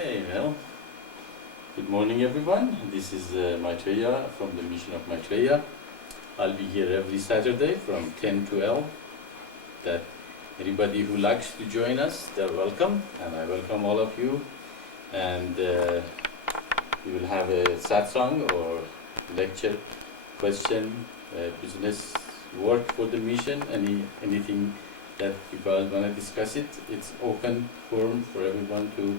Okay, well, good morning everyone. This is Maitreya from the mission of Maitreya. I'll be here every Saturday from 10 to 12. That anybody who likes to join us, they're welcome, and I welcome all of you. And we will have a satsang or lecture, question, business work for the mission, anything that you guys want to discuss it. It's open forum for everyone to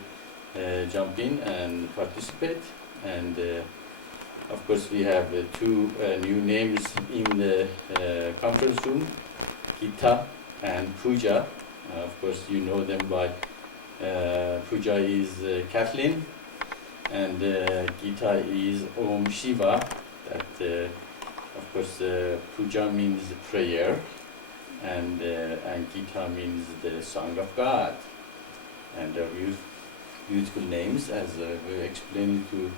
jump in and participate. And of course we have two new names in the conference room, Gita and Puja. Of course you know them by Puja is Kathleen, and Gita is Om Shiva. That of course Puja means prayer, and Gita means the song of God. And they're beautiful names, as we explained to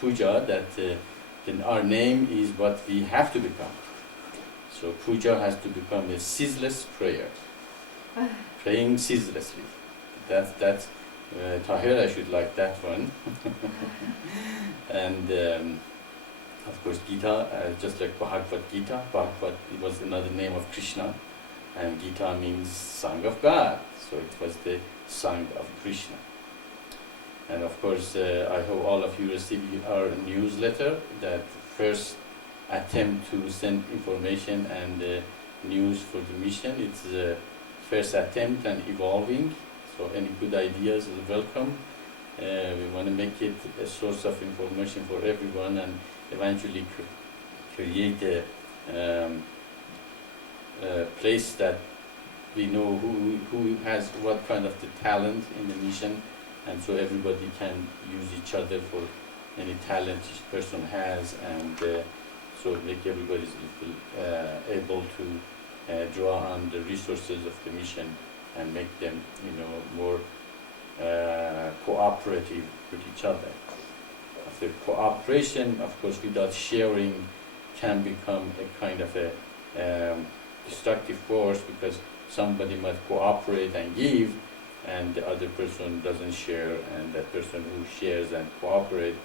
Puja, that then our name is what we have to become. So Puja has to become a ceaseless prayer, praying ceaselessly. That's Tahira should like that one. And of course Gita, just like Bhagavad Gita, Bhagavad was another name of Krishna, and Gita means song of God, so it was the song of Krishna. And of course I hope all of you received our newsletter, that first attempt to send information and news for the mission. It's the first attempt and evolving, so any good ideas are welcome. We want to make it a source of information for everyone, and eventually create a place that we know who has what kind of the talent in the mission, and so everybody can use each other for any talent each person has, and so make everybody able to draw on the resources of the mission and make them more cooperative with each other. The cooperation, of course, without sharing can become a kind of a destructive force, because somebody might cooperate and give, and the other person doesn't share, and that person who shares and cooperate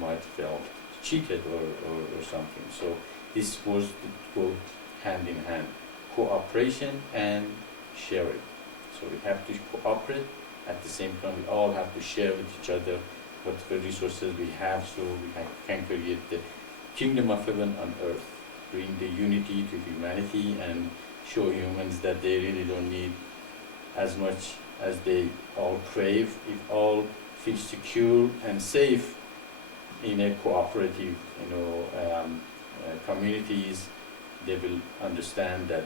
might feel cheated or something. So this was to go hand in hand, cooperation and sharing. So we have to cooperate, at the same time we all have to share with each other whatever resources we have, so we can create the kingdom of heaven on earth, bring the unity to humanity, and show humans that they really don't need as much as they all crave. If all feel secure and safe in a cooperative communities, they will understand that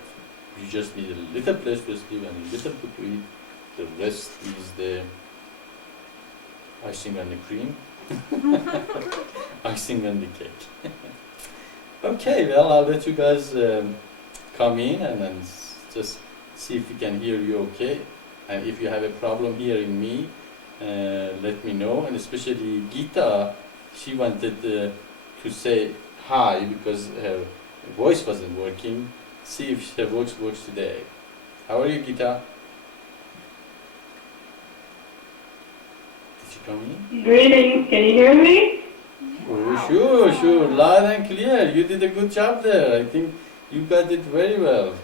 you just need a little place to live and a little bit to eat. The rest is the icing on the cream, icing on the cake. Okay, well, I'll let you guys come in and then just see if we can hear you okay. And if you have a problem hearing me, let me know. And especially Gita, she wanted to say hi because her voice wasn't working. See if her voice works today. How are you, Gita? Greetings, can you hear me? Oh, sure, loud and clear. You did a good job there. I think you got it very well.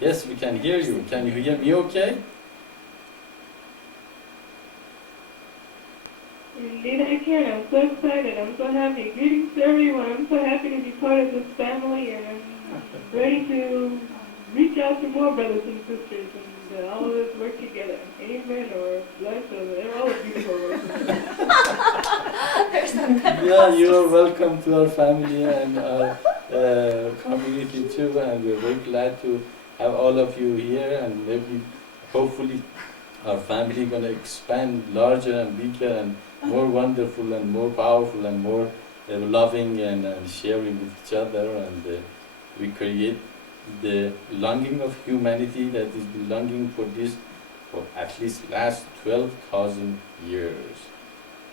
Yes, we can hear you. Can you hear me okay? Indeed I can. I'm so excited. I'm so happy. Greetings to everyone. I'm so happy to be part of this family, and I'm ready to reach out to more brothers and sisters, and all of us work together. Amen, or bless, or they're all beautiful words. Yeah, you are welcome to our family and our community too, and we're very glad to have all of you here, and maybe, hopefully, our family is going to expand larger and bigger and more wonderful and more powerful and more loving and sharing with each other, and we create the longing of humanity that is longing for this for at least last 12,000 years.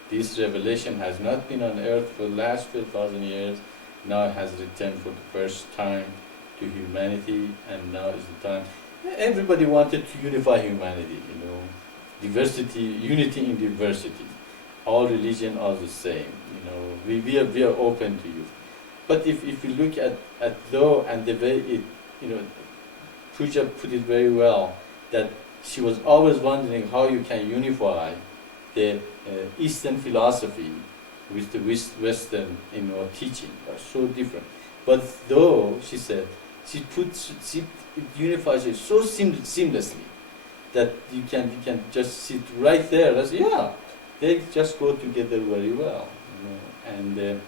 This revelation has not been on earth for the last 12,000 years. Now it has returned for the first time to humanity, and now is the time. Everybody wanted to unify humanity, diversity, unity in diversity. All religion are the same. We are open to you. But if you look at though and the way it, Puja put it very well, that she was always wondering how you can unify the Eastern philosophy with the Western, teaching. Are so different. But though she said she unifies it so seamlessly that you can just sit right there. That's, yeah, they just go together very well. And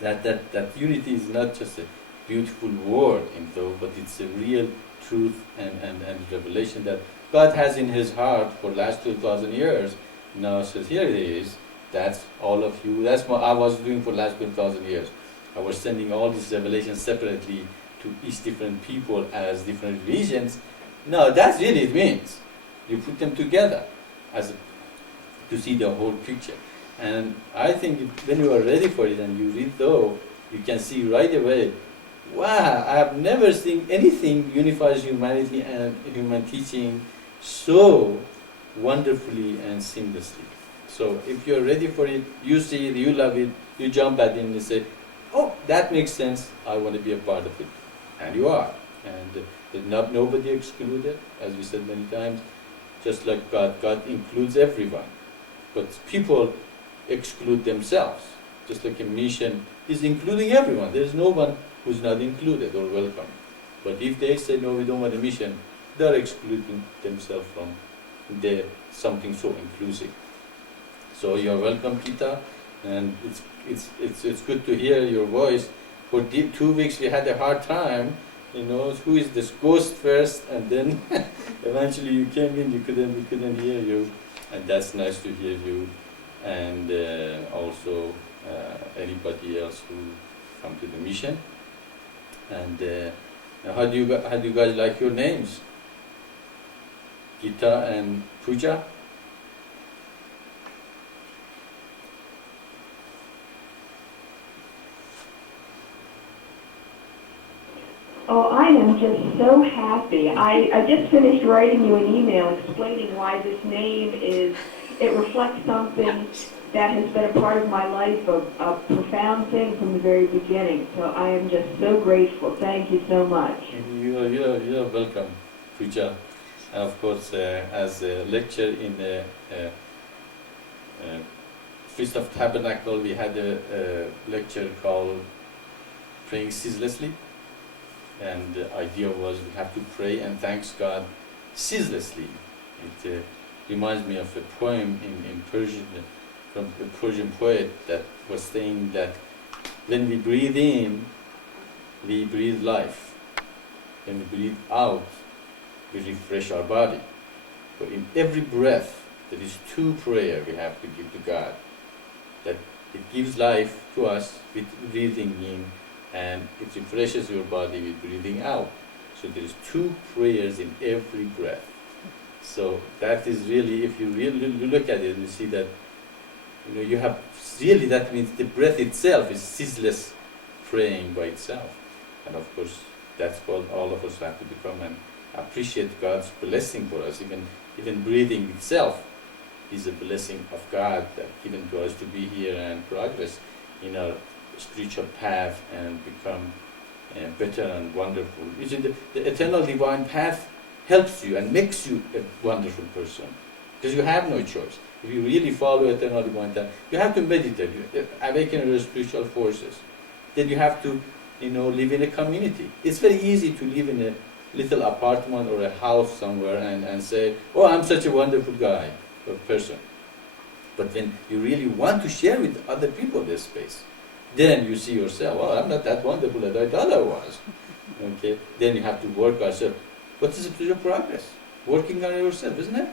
that unity is not just a beautiful word in though, but it's a real truth and revelation that God has in His heart for the last 2,000 years. Now says, here it is. That's all of you. That's what I was doing for the last 2,000 years. I was sending all these revelations separately to each different people as different religions. No, that's really it means. You put them together to see the whole picture. And I think when you are ready for it and you read though, you can see right away, wow, I have never seen anything unifies humanity and human teaching so wonderfully and seamlessly. So if you're ready for it, you see it, you love it, you jump at it and say, oh, that makes sense, I want to be a part of it. And you are. And there's nobody excluded, as we said many times, just like God. God includes everyone. But people exclude themselves, just like a mission is including everyone. There's no one who's not included or welcome. But if they say, no, we don't want a mission, they're excluding themselves from something so inclusive. So you're welcome, Gita, and it's good to hear your voice. For 2 weeks we had a hard time, who is this ghost first, and then eventually you came in, we couldn't hear you, and that's nice to hear you, and also anybody else who come to the mission. And how do you guys like your names? Gita and Puja? Oh, I am just so happy. I just finished writing you an email explaining why this name it reflects something that has been a part of my life, a profound thing from the very beginning. So I am just so grateful. Thank you so much. You're welcome, Puja. And of course, as a lecture in the Feast of Tabernacle, we had a lecture called Praying Ceaselessly. And the idea was we have to pray and thank God ceaselessly. It reminds me of a poem in Persian, from a Persian poet that was saying that when we breathe in, we breathe life. When we breathe out, we refresh our body. But in every breath, there is 2 prayers we have to give to God. That it gives life to us with breathing in, and it refreshes your body with breathing out. So there is 2 prayers in every breath. So that is really, if you really look at it and you see that, you have really, that means the breath itself is ceaseless praying by itself. And of course, that's what all of us have to become and appreciate God's blessing for us. Even breathing itself is a blessing of God that given to us to be here and progress in our spiritual path and become better and wonderful. The eternal divine path helps you and makes you a wonderful person, because you have no choice. If you really follow eternal divine path, you have to meditate, awaken your spiritual forces. Then you have to, live in a community. It's very easy to live in a little apartment or a house somewhere and say, oh, I'm such a wonderful guy or person. But when you really want to share with other people this space, then you see yourself, oh, I'm not that wonderful as I thought I was. Okay? Then you have to work ourselves. What is spiritual progress? Working on yourself, isn't it?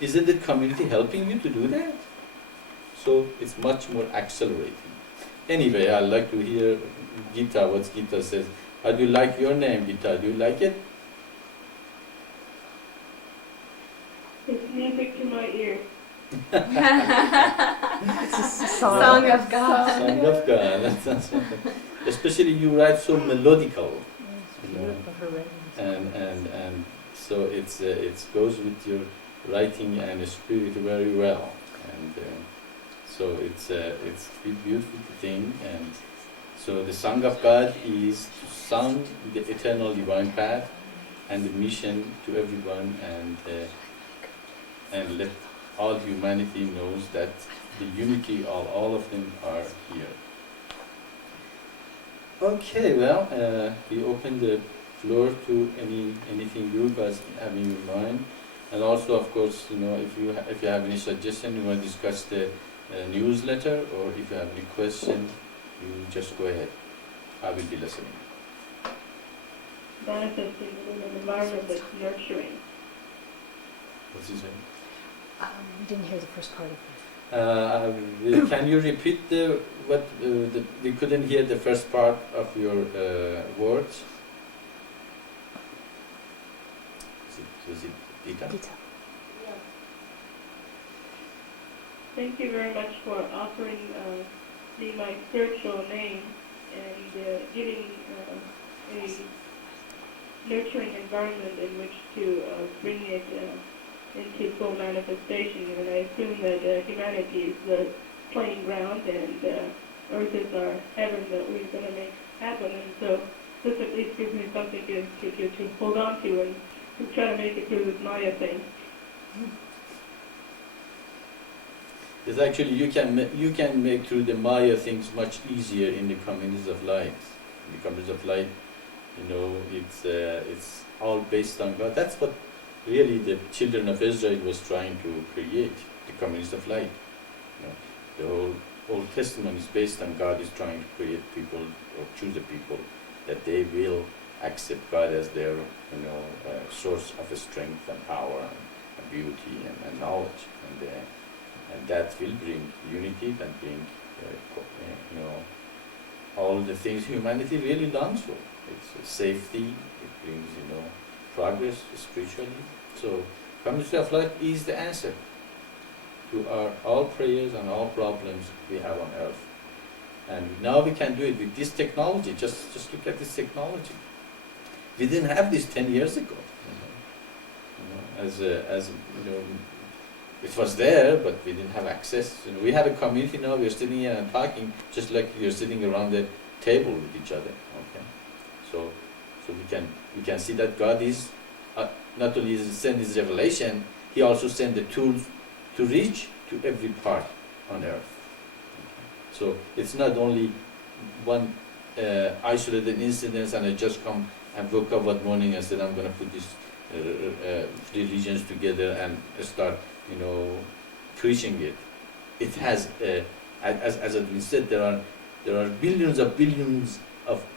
Isn't the community helping you to do that? So it's much more accelerating. Anyway, I'd like to hear Gita, what Gita says. How do you like your name, Gita? Do you like it? It's music to my ear. It's a song of God. Song of God. That's especially you write so melodical, and so it goes with your writing and spirit very well, and so it's a beautiful thing. And so the song of God is to sound the eternal divine path and the mission to everyone, and let all humanity knows that the unity of all of them are here. Okay, well, we open the floor to anything you guys have in your mind, and also, of course, if you have any suggestion, you want to discuss the newsletter, or if you have any question, you just go ahead. I will be listening. Manifesting in an environment that's nurturing. What's he saying? We didn't hear the first part of it. Can you repeat we couldn't hear the first part of your words? Was it Gita? Gita. Thank you very much for offering me my spiritual name and giving a nurturing environment in which to bring it into full manifestation. And I assume that humanity is the playing ground, and earth is our heaven that we're going to make happen. And so this at least gives me something to hold on to and to try to make it through this Maya thing. Yes, actually, you can make through the Maya things much easier in the communities of light. In the communities of light, it's all based on God. That's what really the children of Israel was trying to create, the communities of light. The whole Old Testament is based on God is trying to create people, or choose a people that they will accept God as their source of strength and power and beauty and knowledge, and that will bring unity, and bring all the things humanity really longs for. It's safety, it brings progress spiritually. So community of light is the answer to all prayers and all problems we have on earth. And now we can do it with this technology. Just look at this technology. We didn't have this 10 years ago. It was there, but we didn't have access. We have a community now. We're sitting here and talking, just like we're sitting around the table with each other. Okay, so we can see that God is not only send His revelation, He also sent the tools to reach to every part on earth. Okay. So it's not only one isolated incident, and I just come and woke up one morning and said I'm going to put these three religions together and start preaching it. It has, as has been said, there are billions of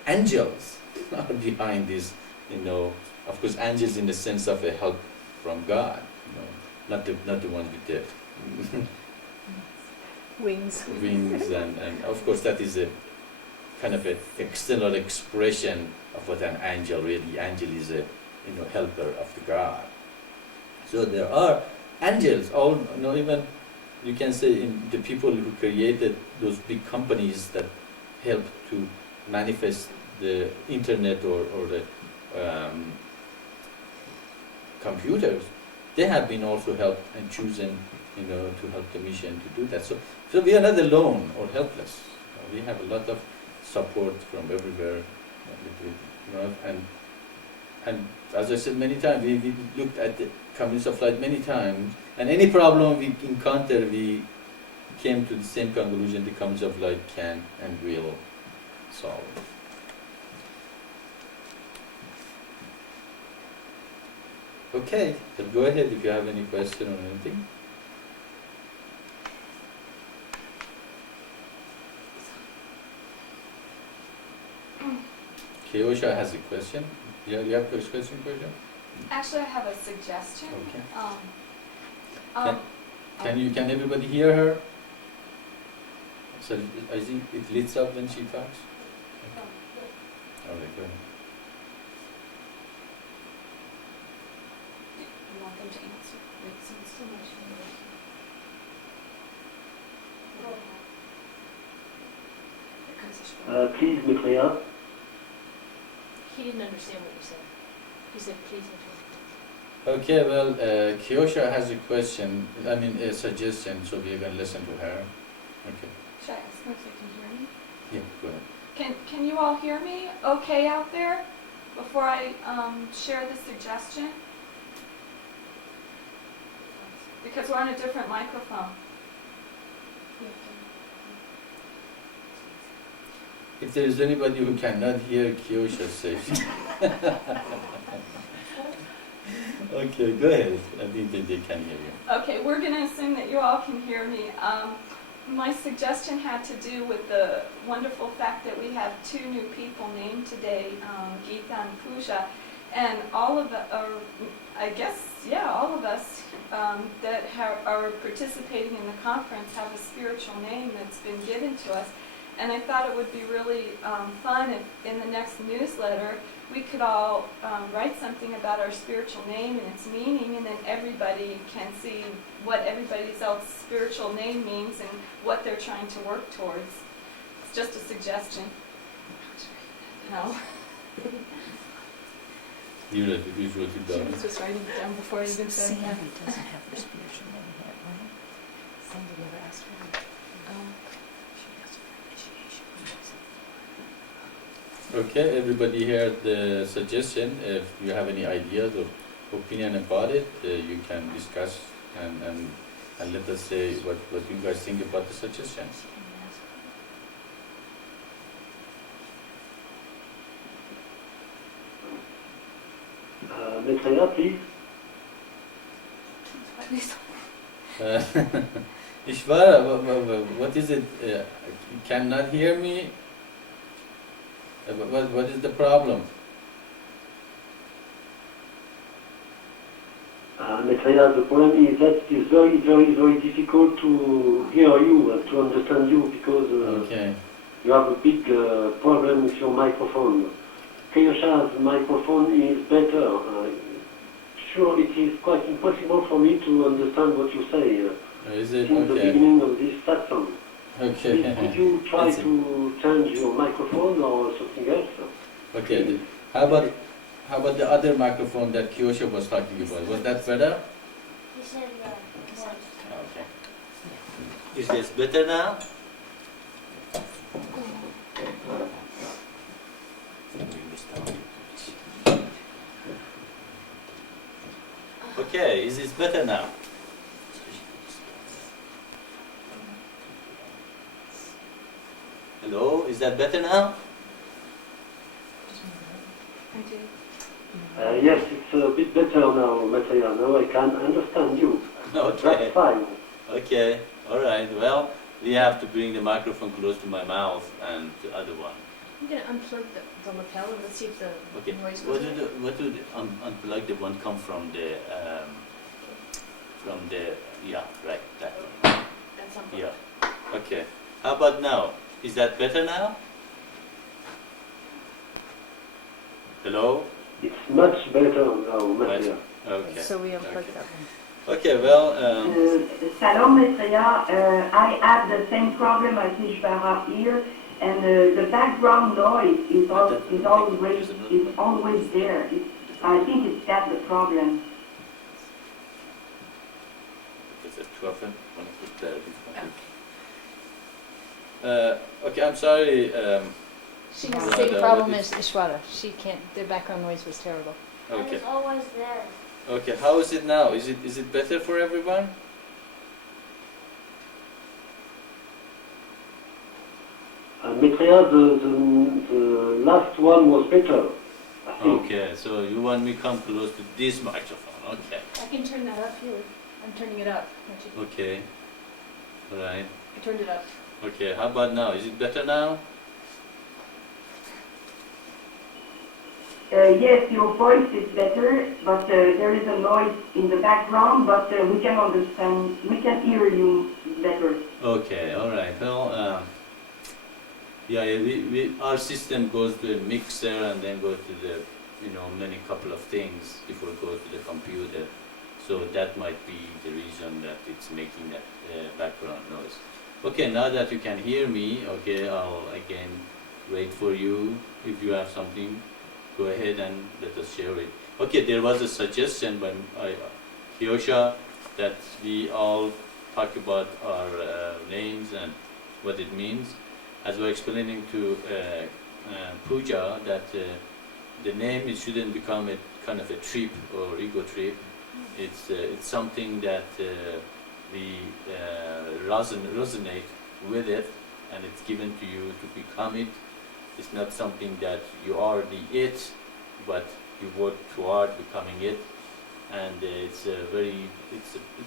angels are behind this. Of course, angels in the sense of a help from God. Not the one with the wings. Wings, and of course that is a kind of an external expression of what an angel really. Angel is a helper of the God. So there are angels, even you can say in the people who created those big companies that help to manifest the internet or the computers, they have been also helped and chosen to help the mission to do that. So we are not alone or helpless. We have a lot of support from everywhere, and as I said many times, we looked at the communities of light many times, and any problem we encounter, we came to the same conclusion: the communities of light can and will solve it. Okay, so go ahead if you have any question or anything. Kiyosha has a question. Yeah, you have a question, Kiyosha? Actually, I have a suggestion. Okay. Can everybody hear her? So I think it lights up when she talks. All right, go ahead. You want them to answer? Wait, so it's too much. Please, Maitreya. He didn't understand what you said. He said, please interpret. Okay, well, Kyosha has a question, I mean a suggestion, so we're gonna listen to her. Okay, Should I ask them if they can hear me? yeah, go ahead. Can you all hear me okay out there before I share the suggestion? Because we're on a different microphone. If there is anybody who cannot hear Kyosha say. Okay, go ahead. I think that they can hear you. Okay, we're going to assume that you all can hear me. My suggestion had to do with the wonderful fact that we have 2 new people named today, Geeta and Pooja, and all of all of us that are participating in the conference have a spiritual name that's been given to us. And I thought it would be really fun if in the next newsletter we could all write something about our spiritual name and its meaning, and then everybody can see what everybody else's spiritual name means and what they're trying to work towards. It's just a suggestion. No. You wrote it She down. was just writing it down before I even said Sandy that. doesn't have her spiritual name yet, right? Sandy never asked for it. She has her initiation. Okay, everybody heard the suggestion. If you have any ideas or opinion about it, you can discuss and let us say what you guys think about the suggestion. Maitreya, please. Ishvara, what is it? You cannot hear me? What is the problem? Maitreya, the problem is that it is very, very, very difficult to hear you and to understand you because Okay. you have a big problem with your microphone. Kyosha's microphone is better. Sure, it is quite impossible for me to understand what you say Is it? since the Okay. beginning of this Satsang. Okay. Could you try That's it. to change your microphone or something else? Okay. How about the other microphone that Kyosha was talking about? Was that better? He said Okay. Is this better now? Okay, is this better now? Hello, is that better now? I do. Yes, it's a bit better now, Maitreya. Now I can understand you. Okay, That's fine. okay, alright, well, we have to bring the microphone close to my mouth and the other one. I'm going to unplug the lapel and let's see if the Okay, noise what goes do unplug the one come from the, yeah, right, that one. That's unplugged. Yeah, okay. How about now? Is that better now? Hello? It's much better now, Maitreya. Okay. So we unplugged Okay. that one. Okay, well, Salom Maitreya, I have the same problem as Ishvara here, and the background noise is always there. I think it's that the problem. is it too often? Want to put that Okay, I'm sorry. She has No, the same no, problem but as Ishwara. She can't, the background noise was terrible. And Okay. it's always there. Okay, how is it now? Is it better for everyone? Maitreya, the last one was better, I think. Okay, so you want me come close to this microphone? Okay. I can turn that up here. I'm turning it up. Okay. All right. I turned it up. Okay. How about now? Is it better now? Yes, your voice is better, but there is a noise in the background, but we can understand, we can hear you better. Okay. All right. Well, yeah. Our system goes to a mixer and then goes to the, many couple of things before it goes to the computer. So that might be the reason that it's making that background noise. Okay, now that you can hear me, okay, I'll again wait for you. If you have something, go ahead and let us share it. Okay, there was a suggestion by Kyosha that we all talk about our names and what it means. As we're explaining to Pooja that the name, it shouldn't become a kind of a trip or ego trip. It's something that we resonate with it, and it's given to you to become it. It's not something that you are the it, but you work toward becoming it. And it's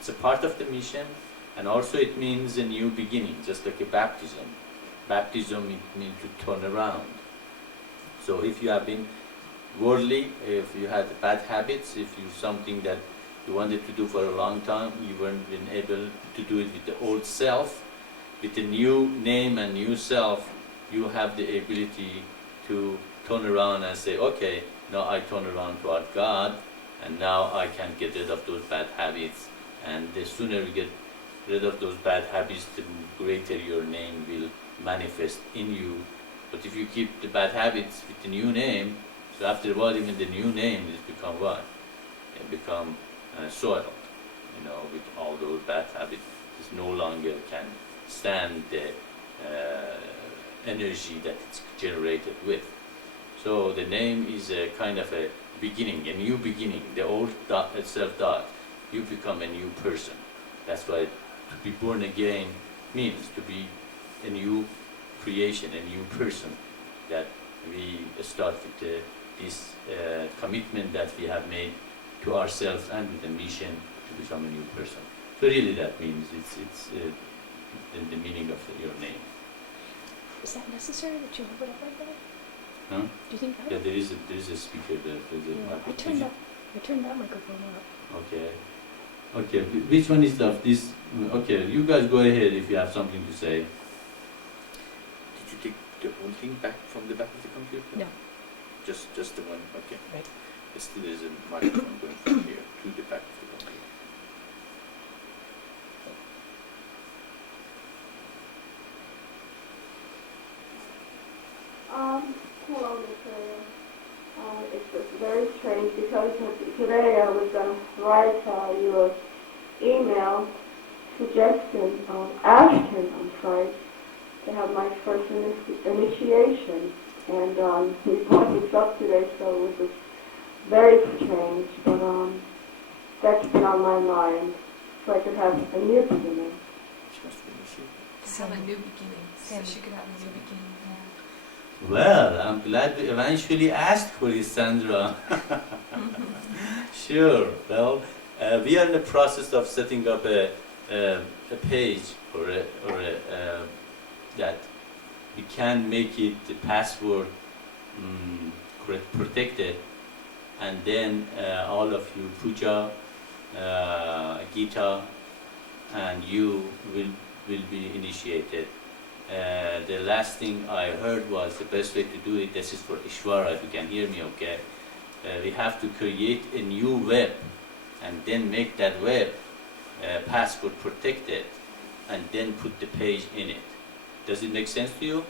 a part of the mission, and also it means a new beginning, just like a baptism. Baptism, it means to turn around. So if you have been worldly, if you had bad habits, if you something that you wanted to do for a long time, you weren't been able to do it with the old self, with the new name and new self, you have the ability to turn around and say, okay, now I turn around toward God, and now I can get rid of those bad habits. And the sooner you get rid of those bad habits, the greater your name will manifest in you. But if you keep the bad habits with the new name, so after a while even the new name has become what? It become soiled, with all those bad habits. It no longer can stand the energy that it's generated with. So the name is a kind of a beginning, a new beginning. The old self died. You become a new person. That's why to be born again means to be a new creation, a new person. That we start with this commitment that we have made to ourselves and with a mission to become a new person. So really that means it's the meaning of your name. Is that necessary that you hold it up like that? Huh? Do you think that? Yeah, there is a speaker there. There's a Yeah, microphone. I turned that microphone up. Okay. Okay, which one is this? Okay, you guys go ahead if you have something to say. Did you take the whole thing back from the back of the computer? No. Just the one, okay. Right. Still there's a microphone going from here to the back of the computer. Hello, Maitreya. It's just very strange because today I was going to write you an email suggesting, asking, to have my first initiation. And we brought this up today, so it was just very strange. But that's been on my mind, so I could have a new beginning. To have a new beginning, so she could have a new beginning. Well, I'm glad we eventually asked for it, Sandra. Sure. Well, we are in the process of setting up a page or that we can make it the password protected, and then all of you, Pooja, Gita, and you will be initiated. The last thing I heard was the best way to do it, this is for Ishvara, if you can hear me okay, we have to create a new web and then make that web password protected and then put the page in it. Does it make sense to you?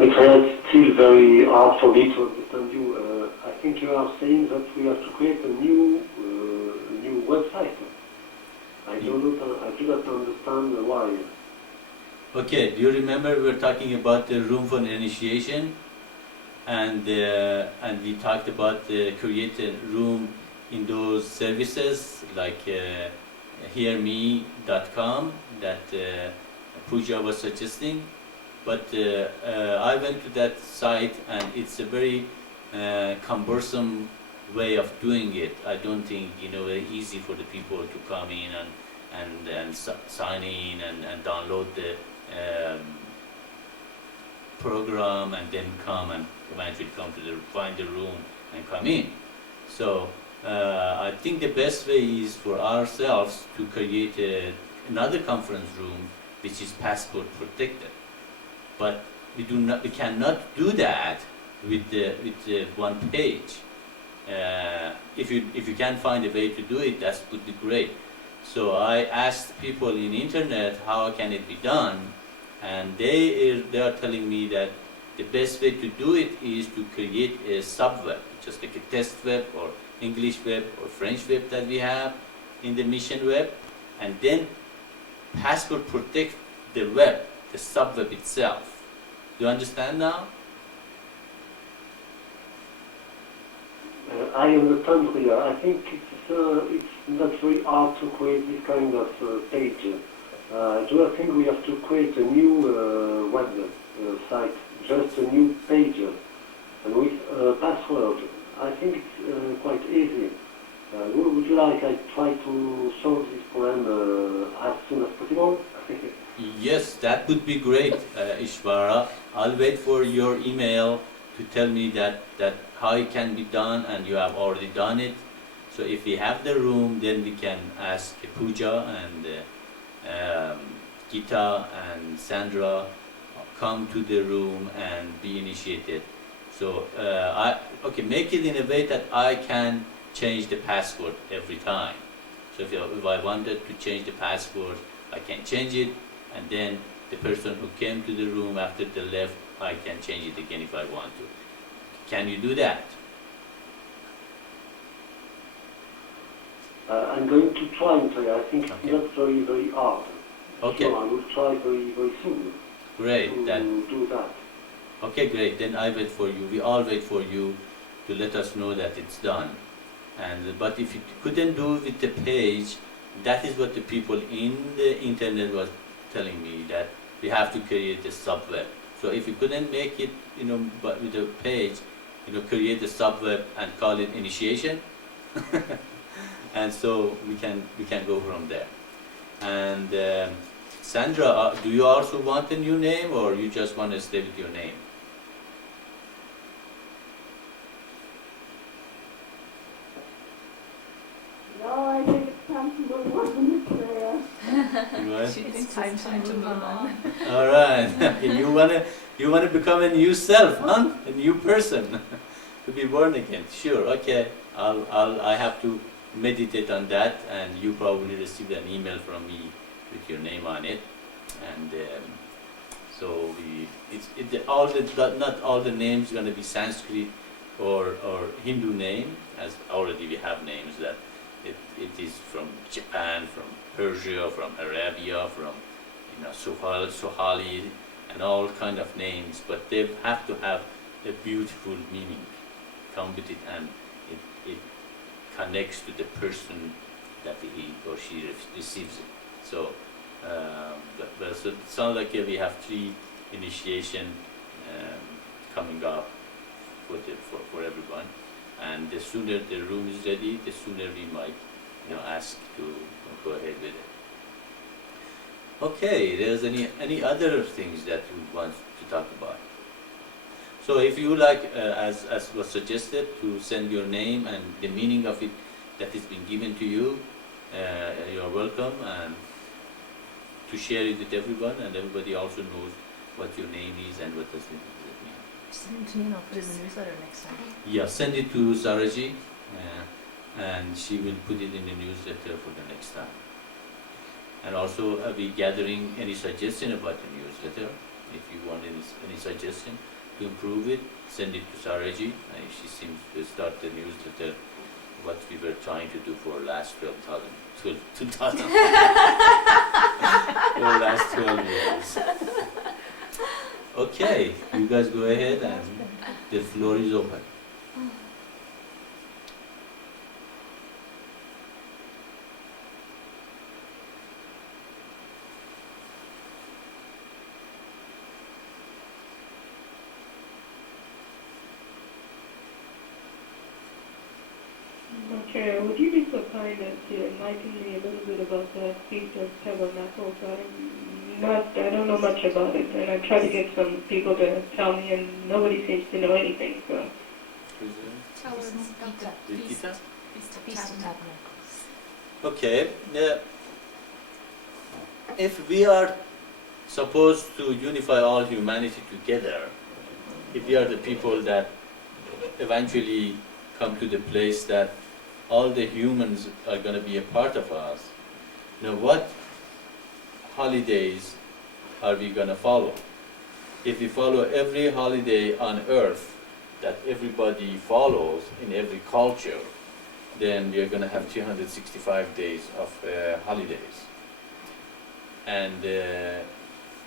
It's still very hard for me to understand you. I think you are saying that we have to create a new website. I do not understand why. Okay, do you remember we were talking about the room for initiation, and we talked about create a room in those services like hearme.com that Pooja was suggesting. But I went to that site and it's a very cumbersome way of doing it. I don't think very easy for the people to come in and sign in and download the program and then come and eventually come to find the room and come in. So I think the best way is for ourselves to create another conference room which is password protected. But we cannot do that with the one page. If you can find a way to do it, that would be great. So I asked people in internet how can it be done, and they are telling me that the best way to do it is to create a sub-web, just like a test web or English web or French web that we have in the mission web, and then password protect the web, the sub-web itself. Do you understand now? I understand, Ria. I think it's not very hard to create this kind of page. Do you think we have to create a new web site, just a new page, and with password? I think it's quite easy. Would you like I try to solve this problem as soon as possible? Yes, that would be great, Ishvara. I'll wait for your email to tell me that how it can be done, and you have already done it. So if we have the room, then we can ask Pooja and Gita and Sandra come to the room and be initiated. So okay, make it in a way that I can change the password every time. So if I wanted to change the password, I can change it, and then the person who came to the room after they left, I can change it again if I want to. Can you do that? I'm going to try, I think it's Okay. not very, very hard. Okay, So I will try very, very soon great. to Then do that. okay, great. Then I wait for you. We all wait for you to let us know that it's done. And but if you couldn't do it with the page, that is what the people in the internet was telling me, that we have to create a sub-web. So if you couldn't make it, but with a page, create a sub-web and call it initiation, and so we can go from there. And Sandra, do you also want a new name, or you just want to stay with your name? No, I think it's time to move on to Maitreya. Right? She thinks it's time to move on. All right. Okay, you wanna become a new self, huh? A new person to be born again. Sure. Okay. I have to meditate on that, and you probably received an email from me with your name on it, and so not all the names gonna be Sanskrit or Hindu name, as already we have names that it is from Japan, from Persia, from Arabia, from Sohali, and all kind of names, but they have to have a beautiful meaning come with it, and it connects to the person that he or she receives it. So, so it sounds like we have 3 initiation coming up for everyone, and the sooner the room is ready, the sooner we might ask to go ahead with it. Okay, there's any other things that you want to talk about? So if you like, as was suggested, to send your name and the meaning of it that has been given to you, you're welcome, and to share it with everyone, and everybody also knows what your name is and what does it mean. Send it to me and I'll put it in the newsletter next time. Yeah, send it to Saraji, and she will put it in the newsletter for the next time. And also, I'll be gathering any suggestion about the newsletter. If you want any suggestion to improve it, send it to Saraji. She seems to start the newsletter, what we were trying to do for last 2000 for last 12 years. Okay, you guys go ahead, and the floor is open. Maitreya, would you be so kind as to enlighten me a little bit about the Feast of Tabernacles? I don't know much about it, and I try to get some people to tell me, and nobody seems to know anything. So, Tell us about the Feast of Feast of Tabernacles. Okay, if we are supposed to unify all humanity together, if we are the people that eventually come to the place that all the humans are going to be a part of us, what holidays are we going to follow? If we follow every holiday on earth that everybody follows in every culture, then we are going to have 365 days of holidays. And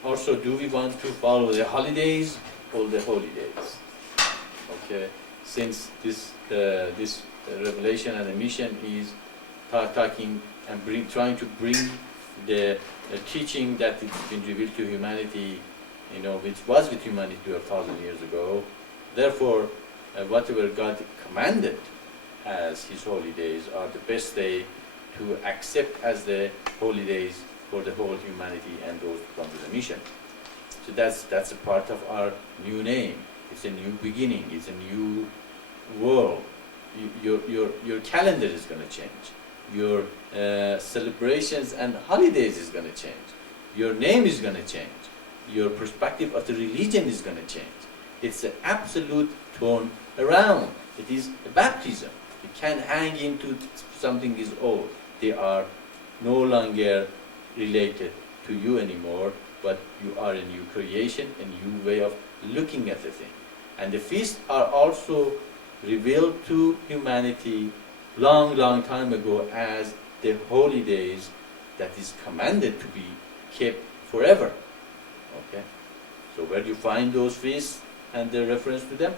also, do we want to follow the holidays or the holy days? Okay, since this revelation and the mission is talking and trying to bring the teaching that it's been revealed to humanity, which was with humanity 2,000 years ago. Therefore, whatever God commanded as His holy days are the best day to accept as the holy days for the whole humanity and those who come to the mission. So that's a part of our new name. It's a new beginning. It's a new world. Your calendar is going to change. Your celebrations and holidays is going to change. Your name is going to change. Your perspective of the religion is going to change. It's an absolute turn around. It is a baptism. You can't hang into something is old. They are no longer related to you anymore, but you are a new creation, a new way of looking at the thing. And the feasts are also revealed to humanity long time ago as the holy days that is commanded to be kept forever. Okay? So where do you find those feasts and the reference to them?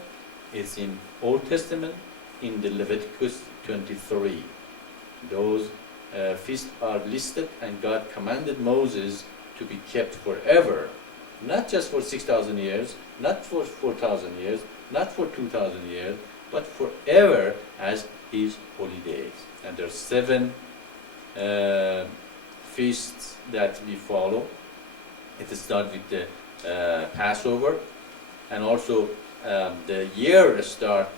It's in Old Testament, in the Leviticus 23. Those feasts are listed, and God commanded Moses to be kept forever, not just for 6,000 years, not for 4,000 years, not for 2,000 years, but forever as His holy days. And there are 7 feasts that we follow. It starts with the Passover, and also the year starts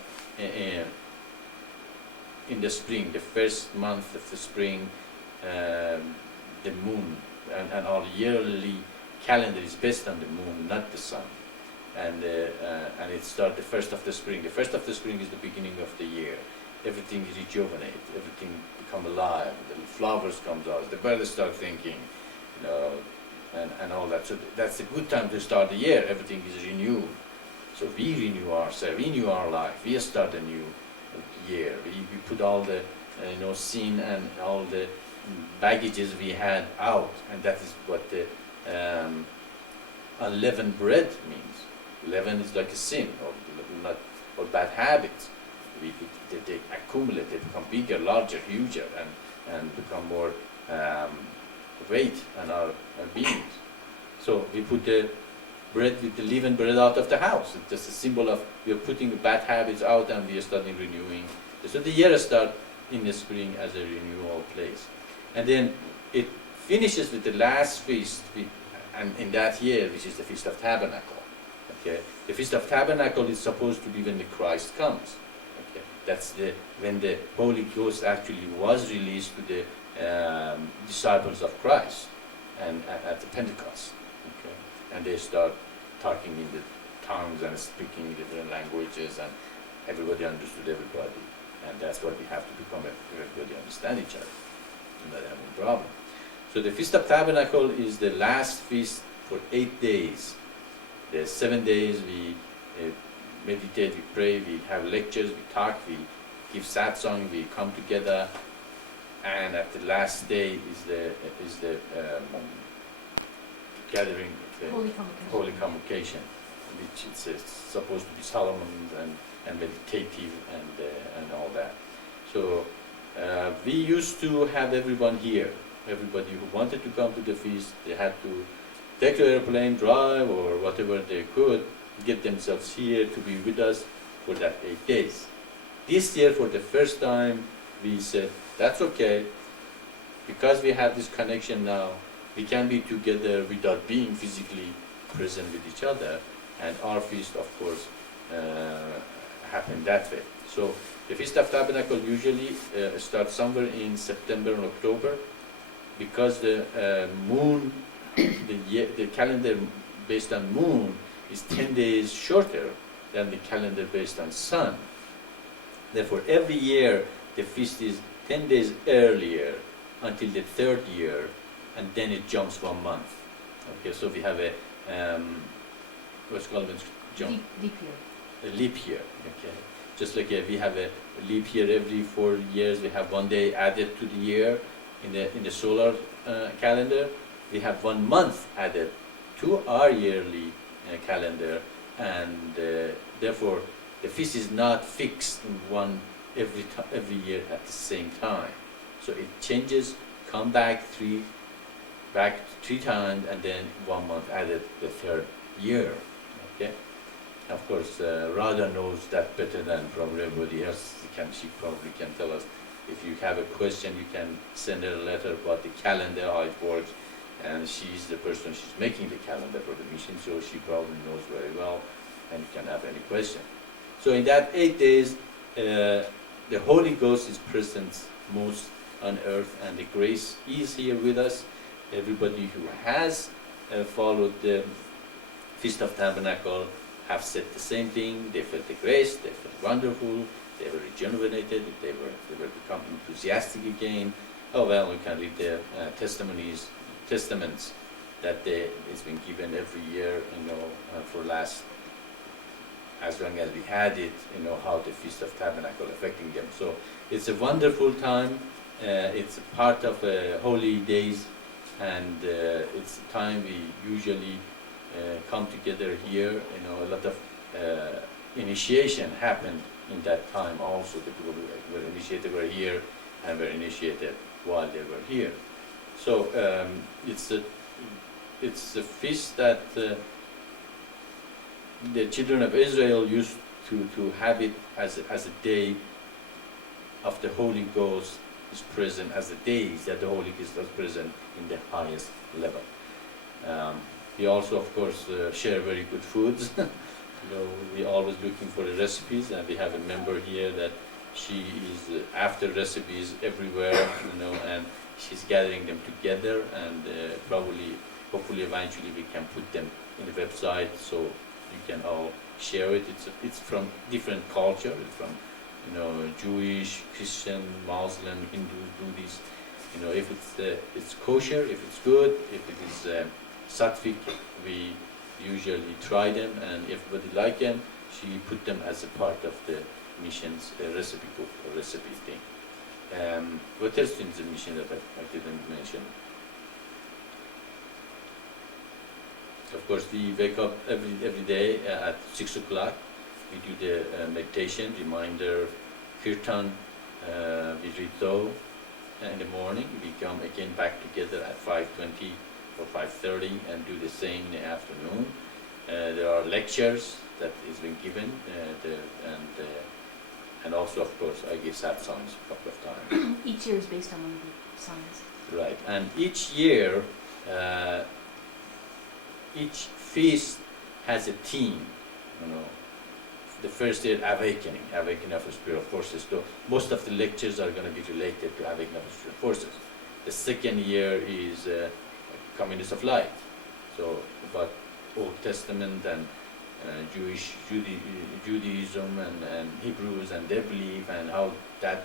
in the spring, the first month of the spring, the moon, and our yearly calendar is based on the moon, not the sun. And it starts the first of the spring. The first of the spring is the beginning of the year. Everything is rejuvenate, everything become alive, the flowers comes out, the birds start thinking, and all that. So that's a good time to start the year. Everything is renewed. So we renew ourselves, we renew our life, we start a new year. We put all the sin and all the baggages we had out, and that is what the unleavened bread means. Leaven is like a sin or bad habits. They accumulate, they become bigger, larger, huger, and become more weight on our beings. So we put the bread with the leavened bread out of the house. It's just a symbol of we are putting bad habits out and we are starting renewing. So the year starts in the spring as a renewal place. And then it finishes with the last feast and in that year, which is the Feast of Tabernacle. Okay? The Feast of Tabernacle is supposed to be when the Christ comes. Okay? That's when the Holy Ghost actually was released to the disciples of Christ and at the Pentecost. Okay? And they start talking in the tongues and speaking different languages, and everybody understood everybody. And that's what we have to become, everybody understand each other. And not have a problem. So the Feast of Tabernacle is the last feast for 8 days. The 7 days we meditate, we pray, we have lectures, we talk, we give satsang, we come together, and at the last day is the gathering, the Holy Convocation, which is supposed to be solemn and meditative and all that. So we used to have everyone here. Everybody who wanted to come to the feast, they had to take the airplane, drive, or whatever they could, get themselves here to be with us for that 8 days. This year, for the first time, we said, that's okay, because we have this connection now, we can be together without being physically present with each other, and our feast, of course, happened that way. So the Feast of Tabernacle usually starts somewhere in September and October, because the moon, the calendar based on moon is 10 days shorter than the calendar based on sun. Therefore, every year the feast is 10 days earlier until the 3rd year, and then it jumps 1 month. Okay, so we have a what's called John? Leap year. A leap year. Okay, just like we have a leap year every 4 years. We have one day added to the year in the solar calendar. We have 1 month added to our yearly calendar, and therefore the feast is not fixed in one every year at the same time. So it changes, come back three times, and then 1 month added the 3rd year. Okay. Of course, Radha knows that better than probably everybody else. She probably can tell us. If you have a question, you can send her a letter about the calendar, how it works. And she's the person, she's making the calendar for the mission, so she probably knows very well, and you can have any question. So in that 8 days, the Holy Ghost is present most on earth, and the grace is here with us. Everybody who has followed the Feast of Tabernacle have said the same thing. They felt the grace, they felt wonderful, they were regenerated, they were become enthusiastic again. Oh well, we can read the testaments that it's been given every year, for last, as long as we had it, how the Feast of Tabernacle affecting them. So it's a wonderful time. It's a part of holy days, and it's a time we usually come together here. A lot of initiation happened in that time also. The people who were initiated were here and were initiated while they were here. So it's a feast that the children of Israel used to have it as a day of the Holy Ghost is present, as the days that the Holy Ghost is present in the highest level. We also, of course, share very good foods. We're always looking for the recipes, and we have a member here that she is after recipes everywhere, and she's gathering them together, and hopefully, eventually, we can put them in the website so you can all share it. It's from different culture. It's from Jewish, Christian, Muslim, Hindu, Buddhist. If it's kosher, if it's good, if it is sattvic, we usually try them, and if everybody like them, she put them as a part of the mission's recipe book or recipe thing. What else is the mission that I didn't mention? Of course, we wake up every day at 6 o'clock. We do the meditation, reminder, kirtan, we read Though in the morning. We come again back together at 5:20 or 5:30 and do the same in the afternoon. There are lectures that is being given, and also, of course, I give satsangs a couple of times. Each year is based on one of the signs. Right, and each year, each feast has a theme. The first year, awakening of the spiritual forces. So most of the lectures are going to be related to awakening of the spiritual forces. The second year is communities of light. So about Old Testament and Judaism and Hebrews and their belief and how that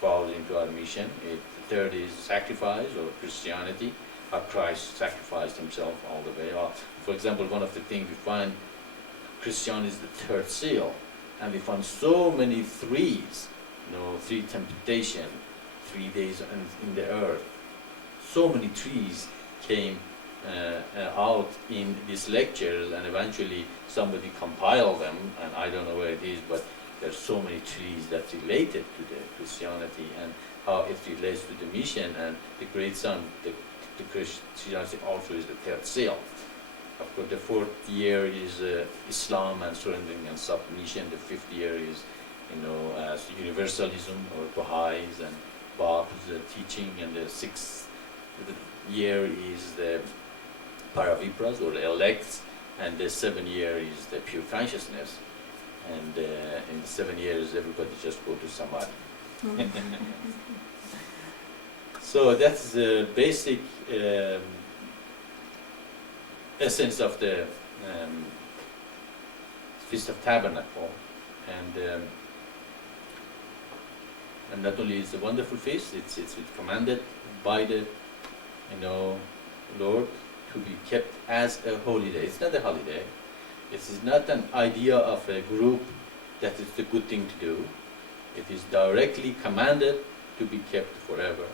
falls into our mission. The third is sacrifice or Christianity, how Christ sacrificed himself all the way. For example, one of the things we find, Christianity is the third seal, and we find so many threes, 3 temptation, 3 days in the earth. So many trees came out in these lectures, and eventually somebody compiled them, and I don't know where it is, but there's so many trees that related to the Christianity and how it relates to the mission, and the great son, the Christianity also is the third seal. Of course, the 4th year is Islam and surrendering and submission. The 5th year is, universalism or Baha'is and Bab's teaching, and the 6th year is the Paravipras or the elects, and the 7th year is the pure consciousness. And in the 7 years, everybody just go to Samadhi. So that's the basic essence of the Feast of Tabernacle, and not only is it a wonderful feast, it's commanded by the Lord to be kept as a holiday. It's not a holiday. It is not an idea of a group that is the good thing to do. It is directly commanded to be kept forever.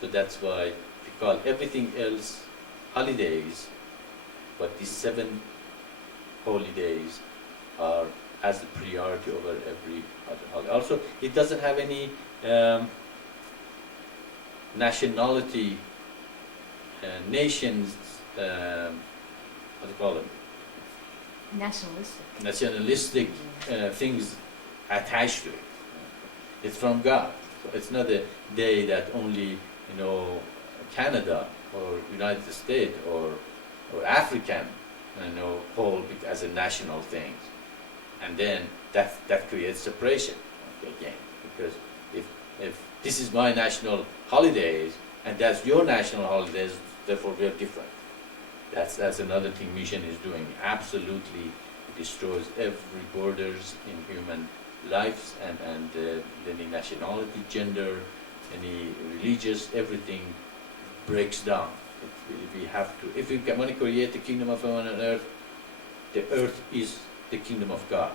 So that's why we call everything else holidays, but these 7 holy days are as the priority over every other holiday. Also, it doesn't have any nationality, nations, what do you call them? Nationalistic things attached to it. It's from God. So it's not a day that only, Canada or United States or African, hold it as a national thing. And then that creates separation again. Because if this is my national holidays and that's your national holidays, therefore we are different. That's another thing mission is doing. Absolutely destroys every borders in human lives and any nationality, gender, any religious, everything breaks down. We have to, if we want to create the kingdom of heaven on earth, the earth is the kingdom of God.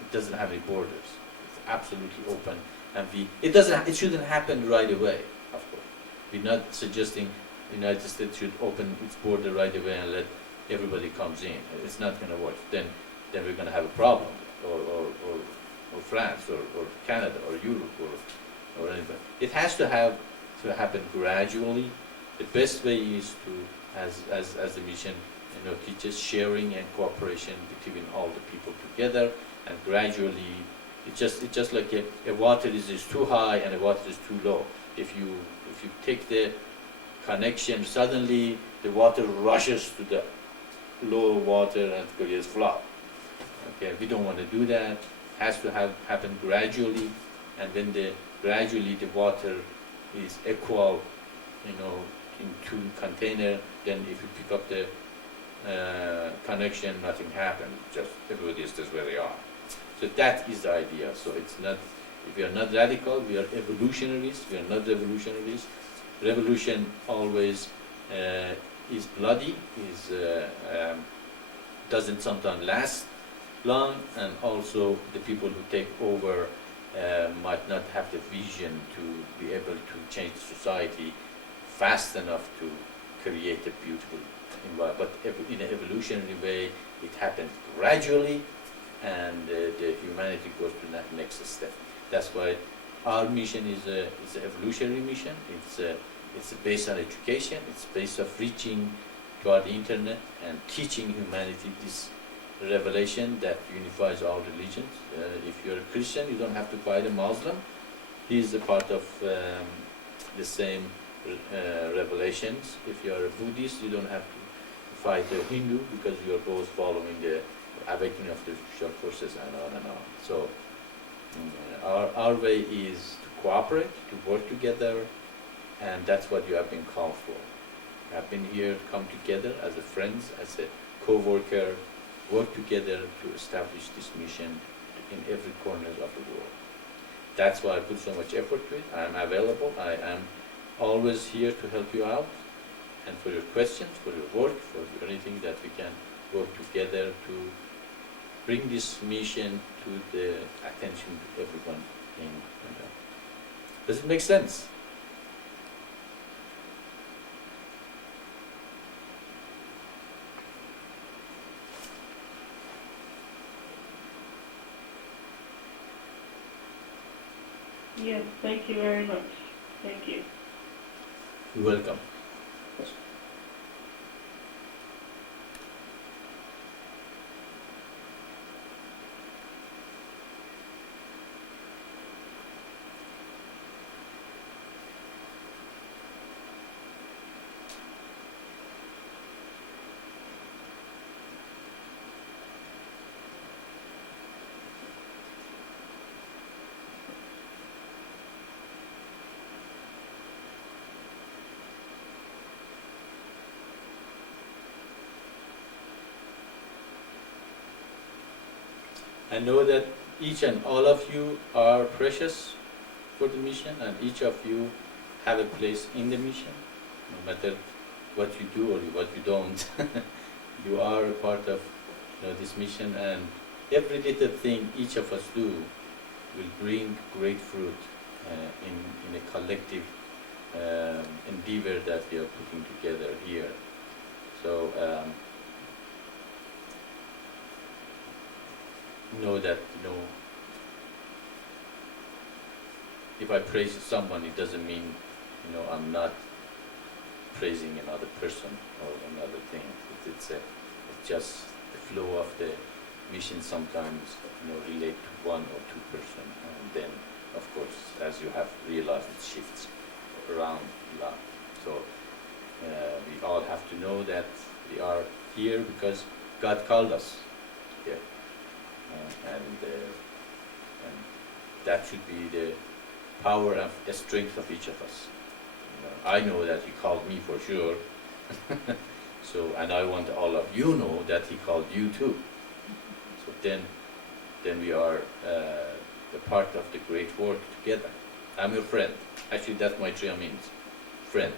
It doesn't have any borders. It's absolutely open, and it shouldn't happen right away. Of course, we're not suggesting the United States should open its border right away and let everybody comes in. It's not going to work. Then we're going to have a problem, or France, or Canada, or Europe, or anybody. It has to happen gradually. The best way is to, as the mission teaches, sharing and cooperation between all the people together, and gradually, it's just like a water is too high and a water is too low. If you take the connection, suddenly the water rushes to the low water and creates flood. Okay, we don't want to do that. It has to happen gradually, and when gradually the water is equal, in 2 container, then if you pick up the connection, nothing happens. Just everybody is just where they are. So that is the idea. So it's not. We are not radical. We are evolutionaries. We are not revolutionaries. Revolution always is bloody. Doesn't sometimes last long, and also the people who take over might not have the vision to be able to change the society fast enough to create a beautiful environment. But in an evolutionary way, it happens gradually, and the humanity goes to the next step. That's why our mission is an evolutionary mission. It's based on education. It's based on reaching toward the internet and teaching humanity this revelation that unifies all religions. If you're a Christian, you don't have to fight a Muslim. He is a part of the same revelations. If you are a Buddhist, you don't have to fight a Hindu, because you are both following the awakening of the spiritual forces, and on and on. So our way is to cooperate, to work together, and that's what you have been called for. You have been here to come together as a friends, as a co-worker, work together to establish this mission in every corner of the world. That's why I put so much effort to it. I'm available. I am always here to help you out, and for your questions, for your work, for anything that we can work together to bring this mission to the attention of everyone in India. Does it make sense? Yes, thank you very much. Thank you. You're welcome. I know that each and all of you are precious for the mission, and each of you have a place in the mission, no matter what you do or what you don't. You are a part of this mission, and every little thing each of us do will bring great fruit in a collective endeavor that we are putting together here. So know that if I praise someone, it doesn't mean I'm not praising another person or another thing. It's just the flow of the mission. Sometimes relate to one or two person, and then of course, as you have realized, it shifts around a lot. So we all have to know that we are here because God called us here, and that should be the power and the strength of each of us. I know that He called me for sure. So, and I want all of you know that He called you too. So then we are a part of the great work together. I'm your friend. Actually, that's what Maitreya means, friend.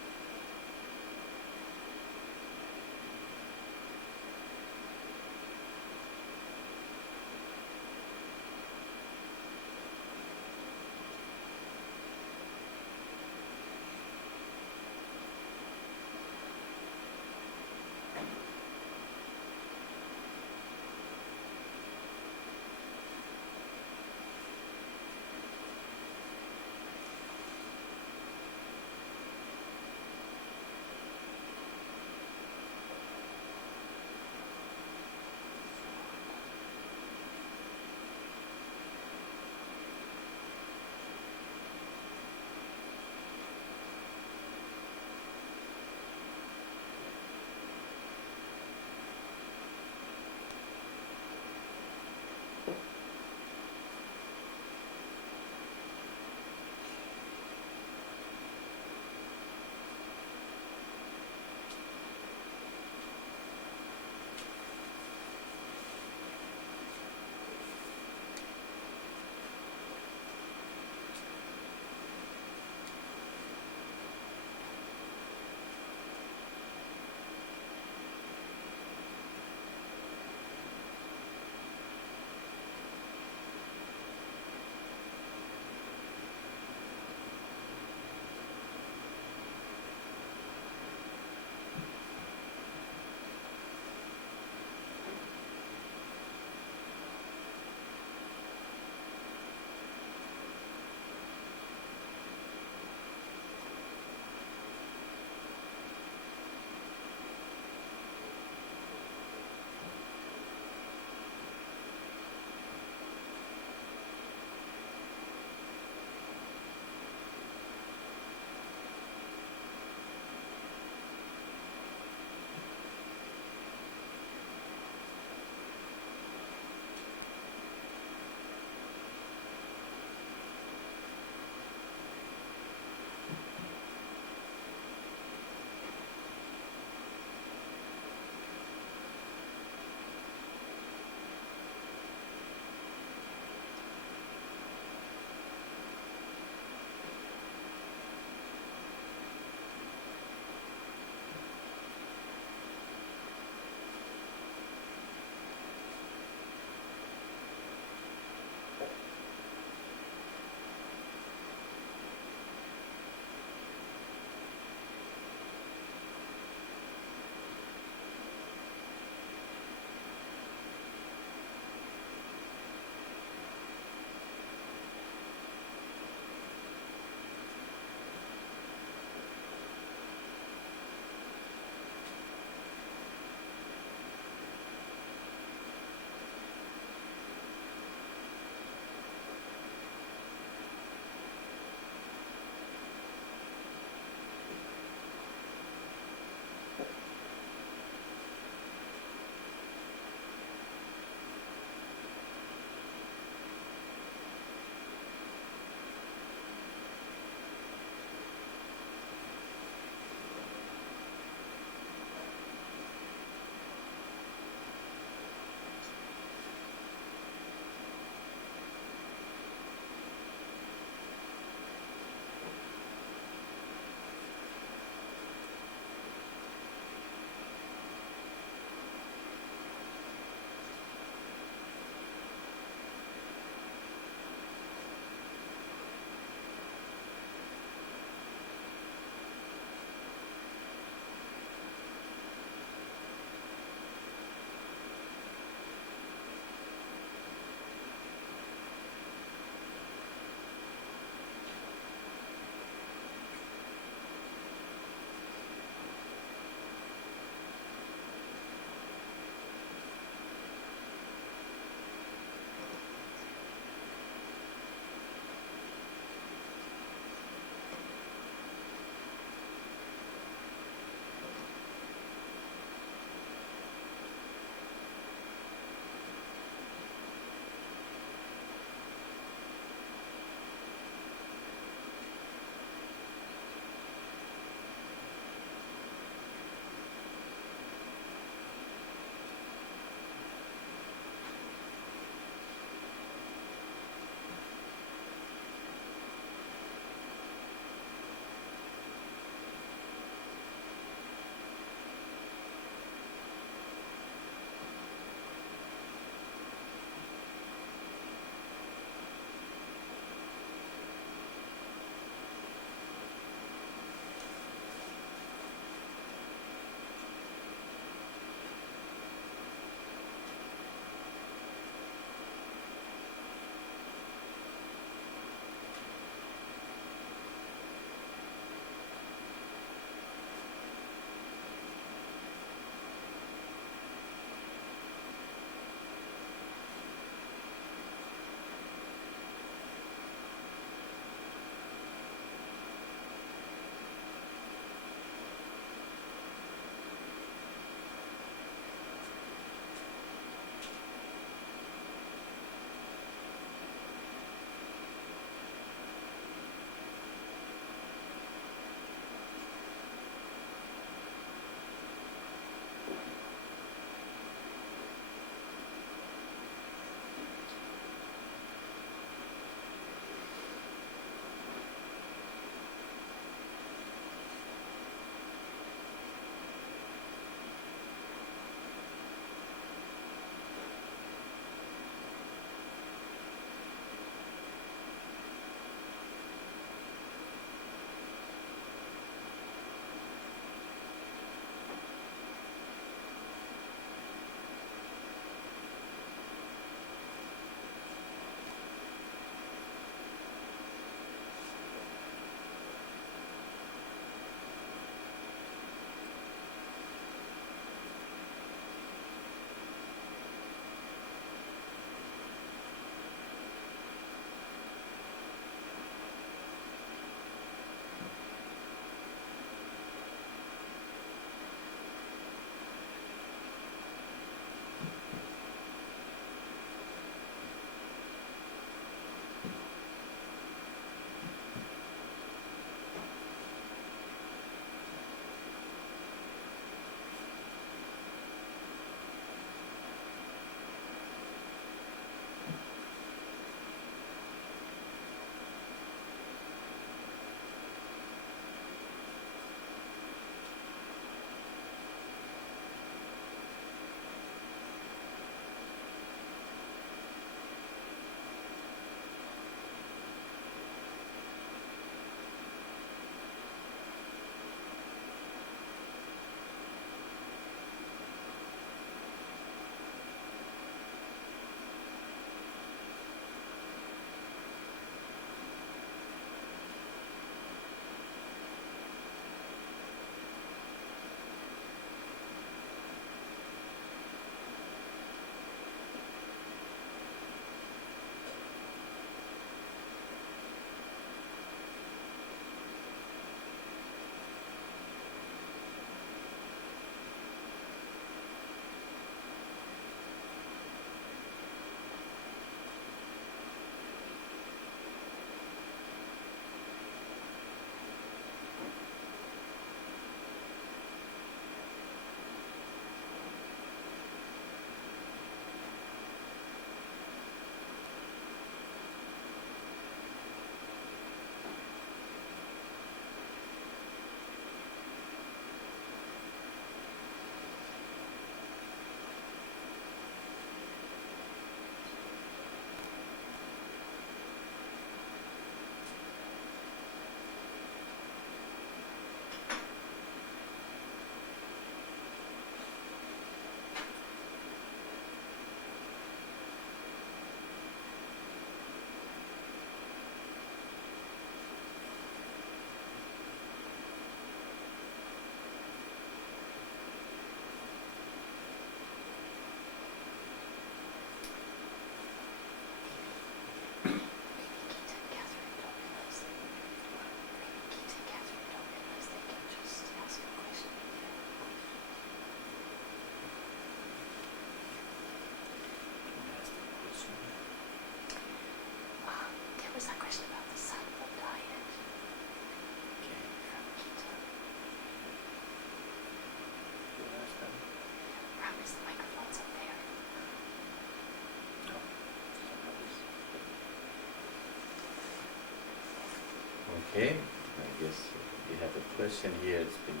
Okay, I guess we have a question here. It's been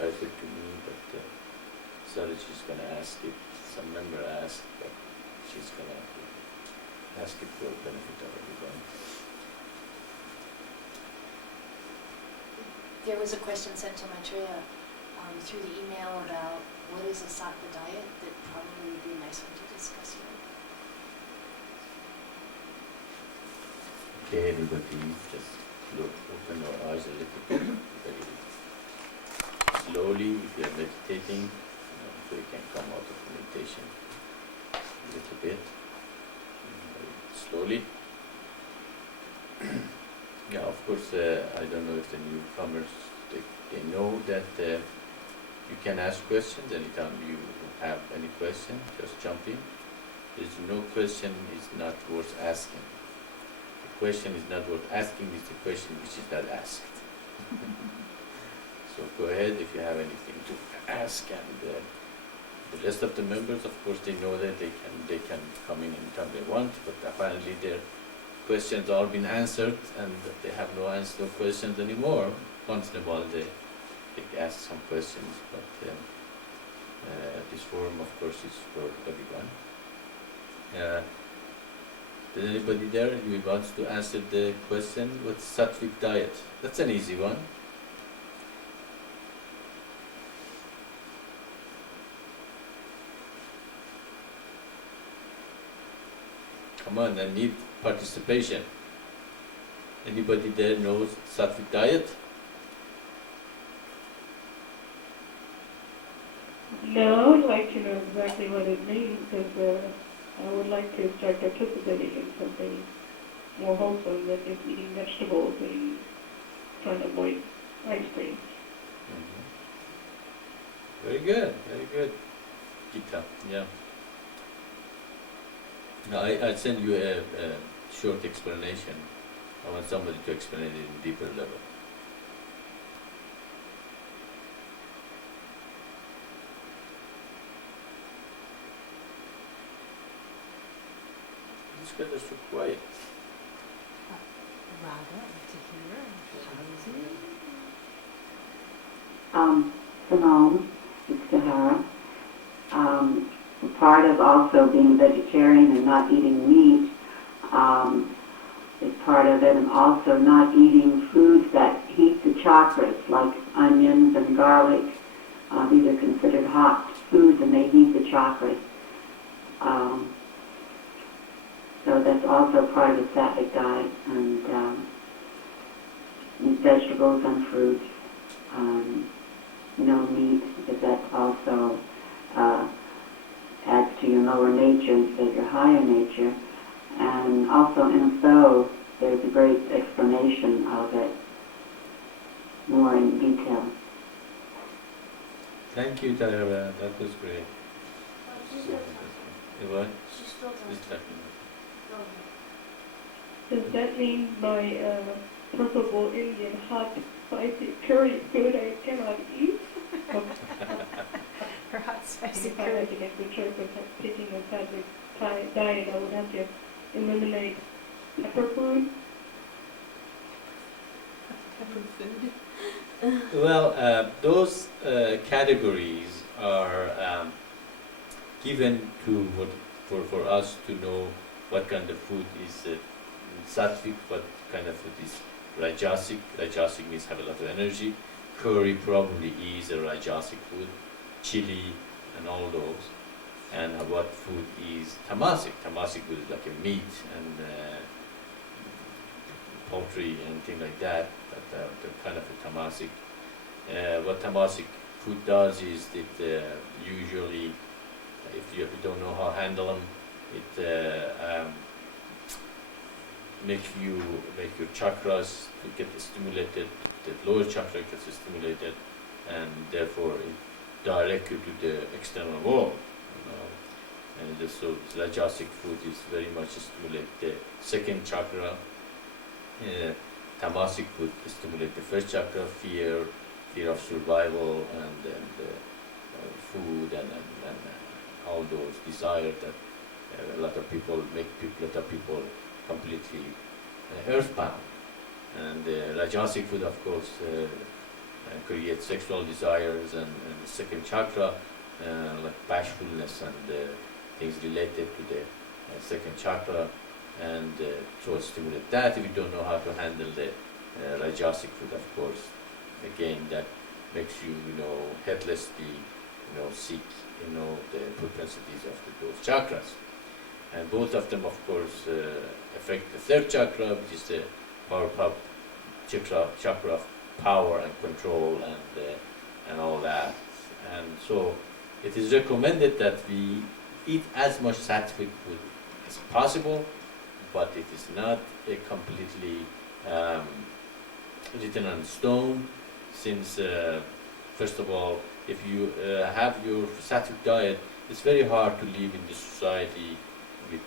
referred to me, but sorry, she's going to ask it. Some member asked, but she's going to ask it for the benefit of everyone. There was a question sent to Maitreya through the email about what is a sattva diet that probably would be a nice one to discuss here. Okay, everybody, just open your eyes a little bit, very slowly if you are meditating, so you can come out of meditation a little bit, very slowly. Yeah, of course, I don't know if the newcomers, they know that you can ask questions anytime you have any question, just jump in. There's no question is not worth asking. The question is not worth asking, is the question which is not asked. So go ahead if you have anything to ask, and the rest of the members, of course, they know that they can come in anytime they want, but apparently their questions all been answered and they have no questions anymore. Once in a while they ask some questions, but this forum, of course, is for everyone. Is anybody there who wants to answer the question, what's sattvic diet? That's an easy one. Come on, I need participation. Anybody there knows sattvic diet? No, I would like to know exactly what it means, because I would like to start participating in something more wholesome than just eating vegetables and trying to avoid ice cream. Mm-hmm. Very good, very good. Gita, yeah. No, I'll send you a short explanation. I want somebody to explain it in deeper level. These guys are so quiet. Radha, to hear, Simone, it's Sahara. Part of also being vegetarian and not eating meat is part of it, and also not eating foods that heat the chakras, like onions and garlic. These are considered hot foods and they heat the chakras. So that's also part of the sattvic diet, and eat vegetables and fruits, no meat, because that also adds to your lower nature instead of your higher nature. And also in So, there's a great explanation of it, more in detail. Thank you, Tara. That was great. What? She's still Just talking. checking. Does that mean by preferable Indian hot spicy curry food I cannot eat? her hot spicy If I curry. had to make the choice of taking a sattvic diet, I would have to eliminate pepper food. Pepper food. Well, those categories are given to for us to know what kind of food is sattvic, what kind of food is rajasic. Rajasic means have a lot of energy. Curry probably is a rajasic food, chili and all those. And what food is tamasic? Tamasic food is like a meat and poultry and things like that. They're kind of a tamasic. What tamasic food does is that usually, if you don't know how to handle them, it make your chakras to get stimulated. The lower chakra gets stimulated, and therefore it direct you to the external world. And so rajasic food is very much stimulate the second chakra. Tamasic food stimulate the first chakra, fear of survival, and food, and all those desires that a lot of people completely earthbound. And Rajasic food, of course, creates sexual desires, and the second chakra, like bashfulness and things related to the second chakra, and so stimulate that. If you don't know how to handle the Rajasic food, of course, again, that makes you, headlessly, seek, the propensities of those chakras. And both of them, of course, affect the third chakra, which is the power chakra of power and control and all that. And so it is recommended that we eat as much sattvic food as possible, but it is not completely written on stone, since first of all, if you have your sattvic diet, it's very hard to live in this society with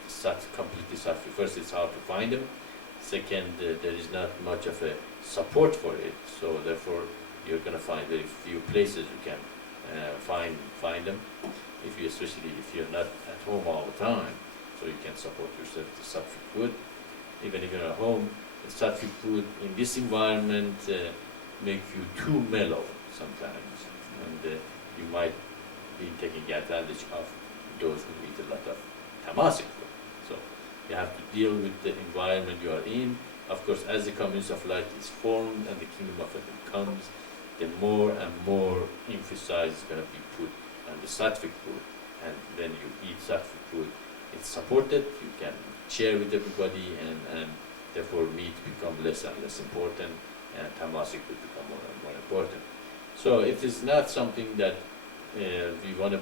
completely sattvic. First, it's hard to find them. Second, there is not much of a support for it. So therefore, you're going to find very few places you can find them. Especially if you're not at home all the time, so you can support yourself with sattvic food. Even if you're at home, the sattvic food in this environment make you too mellow sometimes, and you might be taking advantage of those who eat a lot of tamasic food. So you have to deal with the environment you are in. Of course, as the community of light is formed and the kingdom of heaven comes, the more and more emphasis is going to be put on the sattvic food. And when you eat sattvic food, it's supported, you can share with everybody, and therefore meat become less and less important, and tamasic would become more and more important. So it is not something that we want to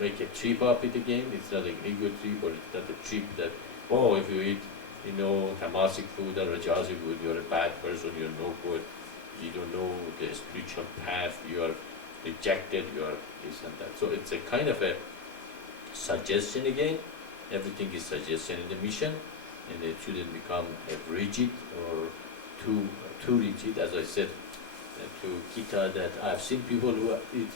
make a trip of it again. It's not an ego trip, or it's not a trip that, if you eat, tamasic food or rajasic food, you're a bad person, you're no good, you don't know the spiritual path, you are rejected, you are this and that. So it's a kind of a suggestion again. Everything is suggestion in the mission, and it shouldn't become rigid or too rigid. As I said to Kita, that I've seen people who eat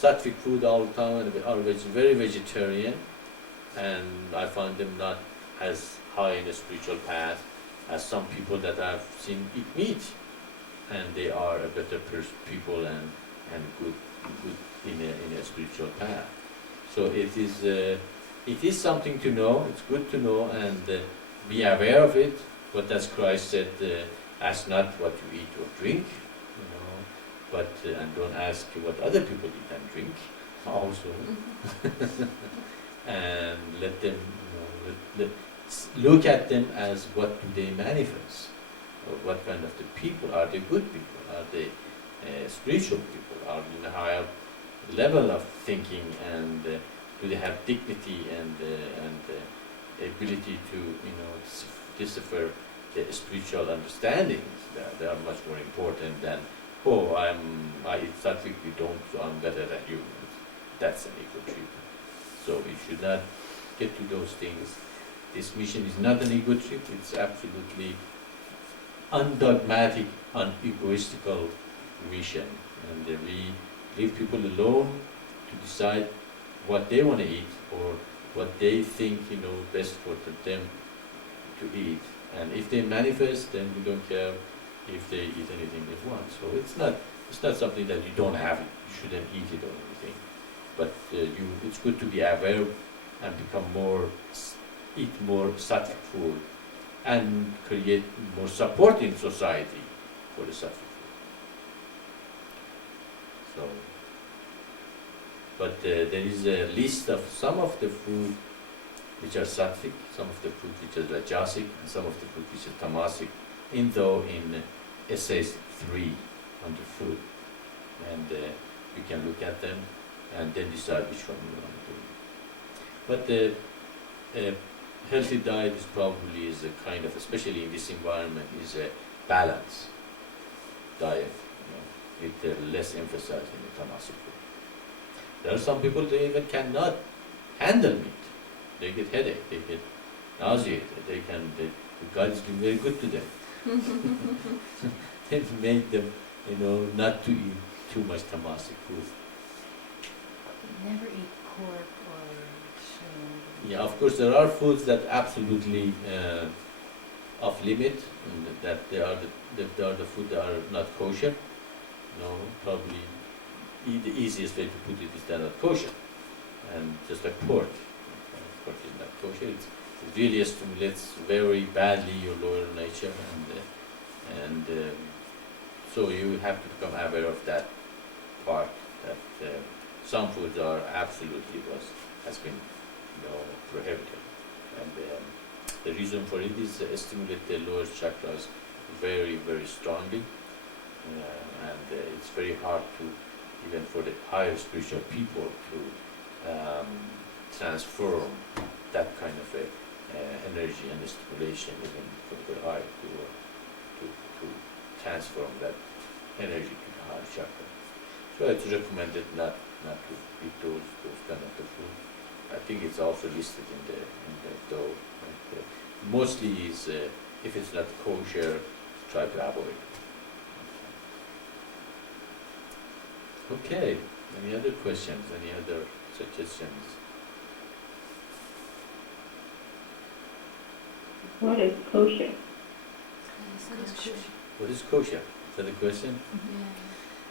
sattvic food all the time and are very vegetarian, and I find them not as high in the spiritual path as some people that I've seen eat meat, and they are a better people and good in a spiritual path. So it is something to know. It's good to know and be aware of it. But as Christ said, ask not what you eat or drink, but and don't ask what other people eat and drink also. And let them, look at them as what do they manifest, or what kind of the people are they? Good people? Are they spiritual people? Are they in a higher level of thinking, and do they have dignity and ability to decipher the spiritual understandings? They are much more important than I eat sattvic, you don't, so I'm better than you. That's an ego trip. So we should not get to those things. This mission is not an ego trip. It's absolutely undogmatic, unegoistical mission, and we leave people alone to decide what they want to eat or what they think best for them to eat. And if they manifest, then we don't care if they eat anything they want. So it's not something that you don't have it. You shouldn't eat it or anything. But it's good to be aware and eat more sattvic food, and create more support in society for the sattvic food. So, but there is a list of some of the food which are sattvic, some of the food which are rajasic, and some of the food which are tamasic, in essays 3 on the food. And you can look at them and then decide which one you want to do. But a healthy diet is a kind of, especially in this environment, is a balanced diet, with less emphasis in the tamasic food. There are some people, they even cannot handle meat. They get headache, they get nauseated, God has been very good to them. It made them, not to eat too much tamasic food. Never eat pork or shrimp. Yeah, of course, there are foods that absolutely off limit, and that they are the food that are not kosher. Probably the easiest way to put it is they're not kosher, and just like pork. Pork is not kosher. It really stimulates very badly your lower nature, and so you have to become aware of that part. That some foods are absolutely has been prohibited, and the reason for it is stimulate the lower chakras very, very strongly, and it's very hard to, even for the higher spiritual people, to transform that kind of energy and stimulation, even for the higher to transform that energy to the higher chakra. So it's recommended not to eat those kind of the food. I think it's also listed in the dough. But, mostly is if it's not kosher, try to avoid. Okay. Any other questions? Any other suggestions? What is kosher? What is kosher? Is that a question?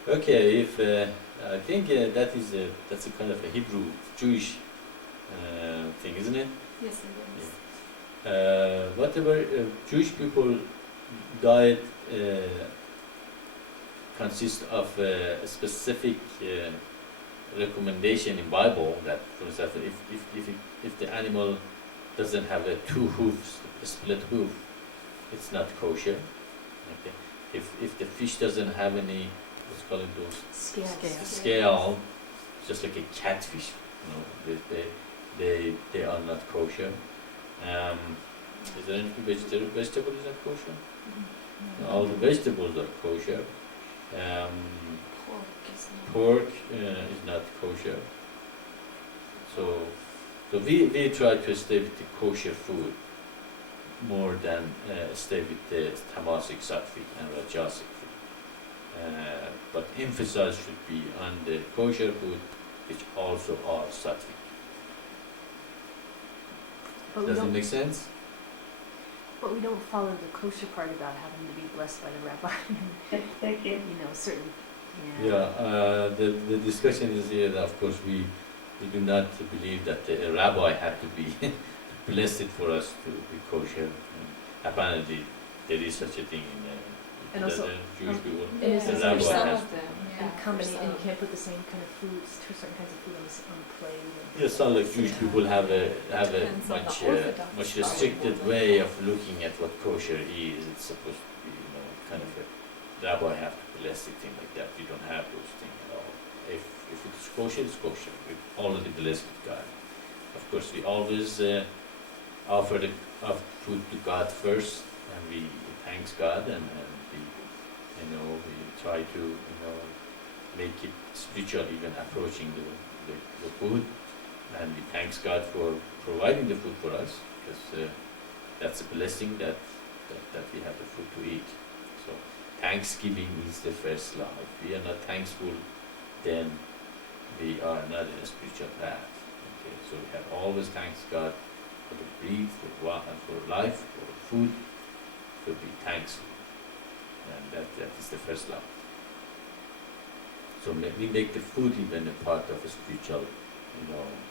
Yeah. Okay. If I think that's a kind of a Hebrew Jewish thing, isn't it? Yes, it is. Whatever Jewish people diet consists of a specific recommendation in Bible that, for example, if the animal doesn't have a two hoofs, a split hoof, it's not kosher. Okay. If the fish doesn't have any, what's called those scale, just like a catfish, they are not kosher. Is there any vegetable is not kosher? All the vegetables are kosher. Pork is not kosher. So we try to stay with the kosher food more than stay with the tamasic, sattvic, and rajasic food. But emphasis should be on the kosher food, which also are sattvic. Does it make sense? But we don't follow the kosher part about having to be blessed by the rabbi. Yes, thank you. Certain. The discussion is here that, of course, we do not believe that a rabbi had to be blessed for us to be kosher. And apparently, there is such a thing in the Jewish people. And it's The for rabbi some has of them. And and you can't put the same kind of foods, certain kinds of food on the plate. Yes, some like Jewish people have a Depends on much the Orthodox much style. restricted way of looking at what kosher is. It's supposed to be, kind of a rabbi have to bless it, thing like that. We don't have those things at all. If it's kosher, it's kosher. We already blessed with God. Of course, we always offer the food to God first, and we thanks God, and we try to make it spiritual, even approaching the food, and we thanks God for providing the food for us, because that's a blessing that we have the food to eat. So thanksgiving is the first law. If we are not thankful, then we are not in a spiritual path. Okay, so we have always thanks God for the breath, for life, for food, to be thankful, and that is the first law. So we make the food even a part of a spiritual,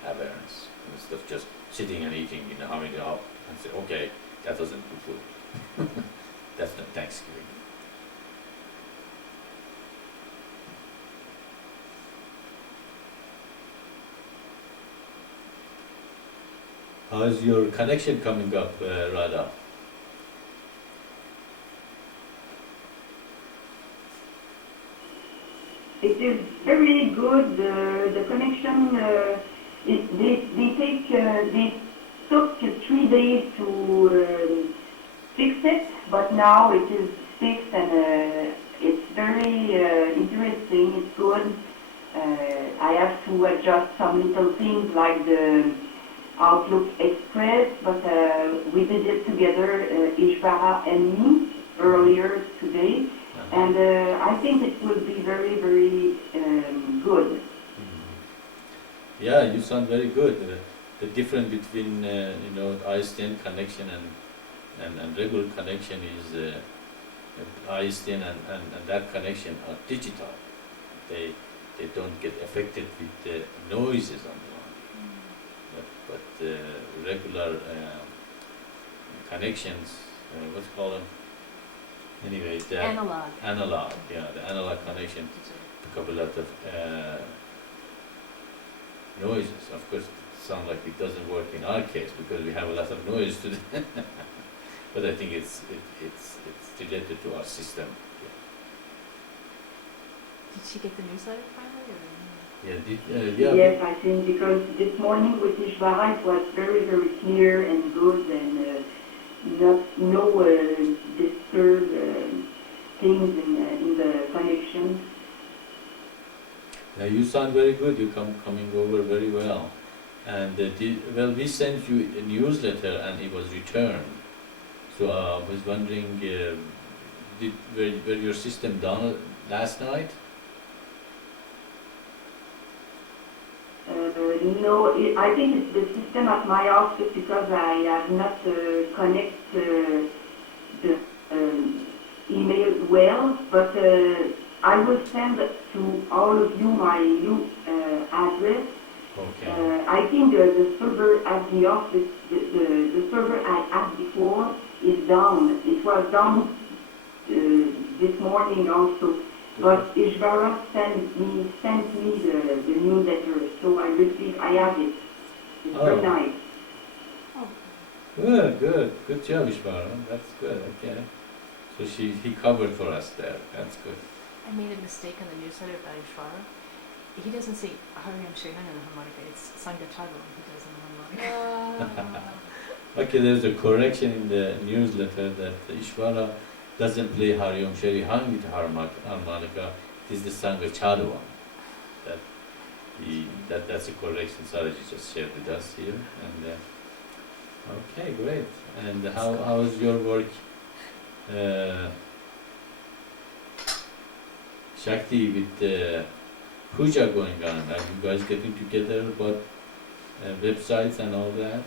awareness, instead of just sitting and eating, humming it up and say, okay, that wasn't good food. That's not Thanksgiving. How's your connection coming up, Radha? It is very good. The connection. They took 3 days to fix it, but now it is fixed, and it's very interesting. It's good. I have to adjust some little things like the Outlook Express, but we did it together, Ishvara and me, earlier today. And I think it will be very, very good. Yeah, you sound very good. The difference between ISTN connection and regular connection is ISDN and that connection are digital. They don't get affected with the noises on the line. But regular connections, what's it called? Anyway, the Analog. the analog connection pick up a lot of noises. Of course, it sounds like it doesn't work in our case because we have a lot of noise today. But I think it's related to our system. Did she get the newsletter finally, or? Yeah, Yes, I think because this morning with Ishvara it was very, very clear and good and no disturbed things in the connection. yeah, you sound very good. You're coming over very well. And we sent you a newsletter and it was returned. So I was wondering, were your system done last night? No, I think it's the system at my office because I have not connected the email well, but I will send to all of you my new address. Okay. I think the server at the office, the server I had before is down. It was down this morning also. But Ishvara sent me the newsletter, so I have it. It's very nice. Good job, Ishvara. That's good. Okay. So he covered for us there. That's good. I made a mistake in the newsletter about Ishvara. He doesn't say Hariam Shehan in the harmonica, it's Sangha Chadwan he does in the harmonica. Okay, there's a correction in the newsletter that Ishvara doesn't play Hariom Sherihan with harmonica. It is the Sangha Chadwan. That's a correction Saraji just shared with us here. And okay, great. And how is your work, Shakti, with the puja going on? Are you guys getting together about websites and all that?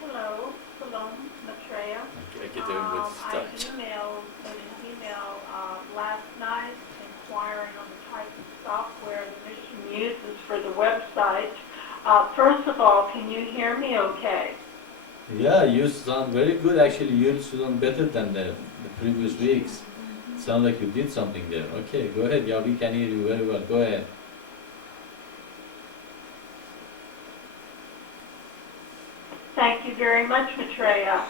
Hello, Maitreya. Okay, I get everybody I start. emailed an email last night inquiring on the type of software the mission uses for the website. First of all, can you hear me okay? Yeah, you sound very good. Actually, you sound better than the previous weeks. Sound like you did something there. Okay, go ahead. Yeah, we can hear you very well. Go ahead. Thank you very much, Maitreya.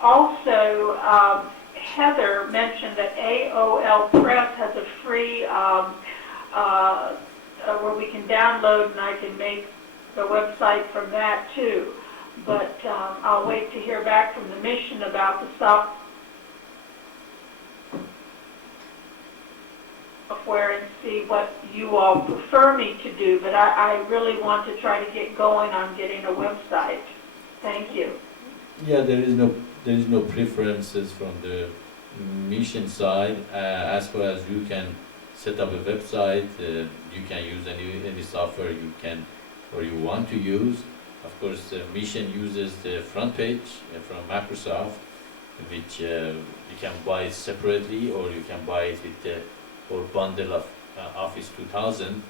Also, Heather mentioned that AOL Press has a free where we can download, and I can make the website from that too. But I'll wait to hear back from the mission about the software and see what you all prefer me to do. But I really want to try to get going on getting a website. Thank you. Yeah, there is no preferences from the mission side. As far as you can set up a website, you can use any software you can or you want to use. Of course, the mission uses the front page from Microsoft, which you can buy it separately, or you can buy it with the whole bundle of Office 2000.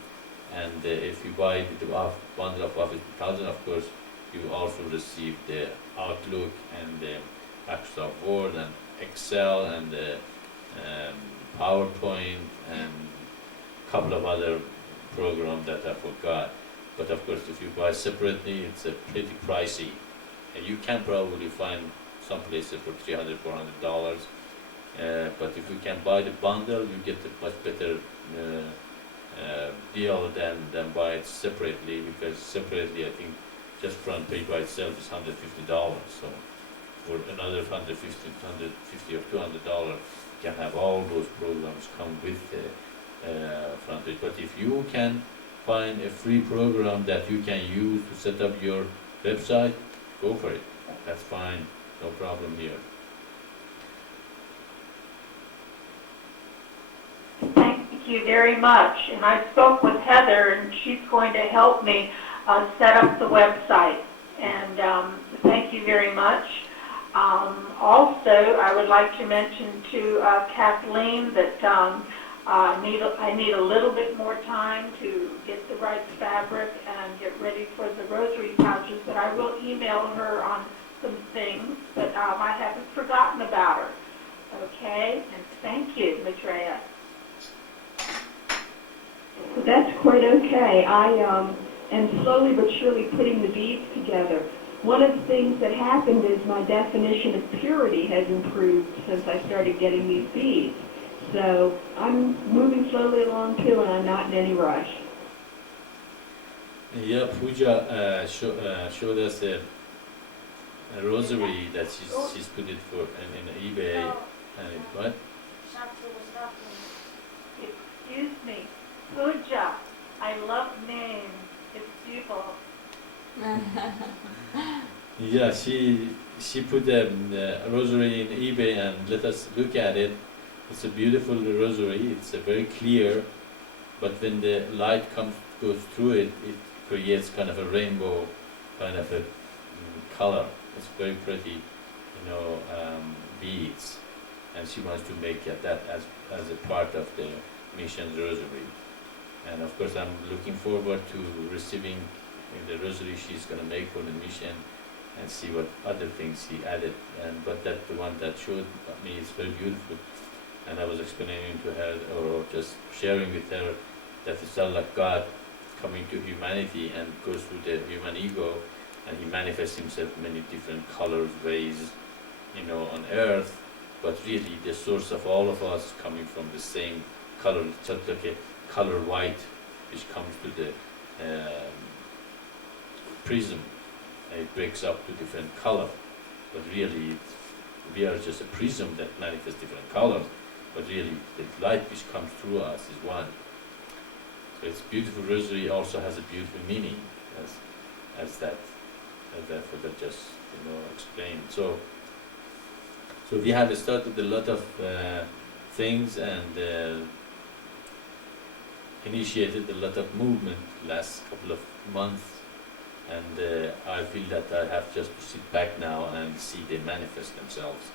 And if you buy it with the bundle of Office 2000, of course, you also receive the Outlook and the Microsoft Word and Excel and the PowerPoint and a couple of other programs that I forgot. But of course, if you buy separately, it's pretty pricey. And you can probably find some places for $300, $400. But if you can buy the bundle, you get a much better deal than buy it separately, because separately, I think just front page by itself is $150. So for another $150 or $200, you can have all those programs come with the front page. But if you can find a free program that you can use to set up your website, go for it. That's fine, no problem here. you very much. And I spoke with Heather, and she's going to help me set up the website. And thank you very much. Also, I would like to mention to Kathleen that I need a little bit more time to get the right fabric and get ready for the rosary pouches, but I will email her on some things, but I haven't forgotten about her. Okay? And thank you, Maitreya. That's quite okay. I am slowly but surely putting the beads together. One of the things that happened is my definition of purity has improved since I started getting these beads. So I'm moving slowly along too, and I'm not in any rush. Yeah, Pooja showed us a rosary that she's put it for in eBay, and it what? Excuse me. Pooja. I love names. It's beautiful. Yeah, she put a rosary in eBay and let us look at it. It's a beautiful rosary. It's very clear, but when the light goes through it, it creates kind of a rainbow, kind of a color. It's very pretty, beads, and she wants to make that as a part of the mission's rosary. And of course, I'm looking forward to receiving the rosary she's going to make for the mission, and see what other things she added. But that the one that showed me is very beautiful. And I was explaining to her, or just sharing with her, that it's all like God coming to humanity and goes through the human ego, and He manifests Himself in many different colors, ways, on earth. But really, the source of all of us coming from the same color, just like a color white, which comes to the prism, and it breaks up to different color. But really, we are just a prism that manifests different colors. But really, the light which comes through us is one. So it's beautiful rosary also has a beautiful meaning, as that Father just explained. So we have started a lot of things and initiated a lot of movement last couple of months, and I feel that I have just to sit back now and see them manifest themselves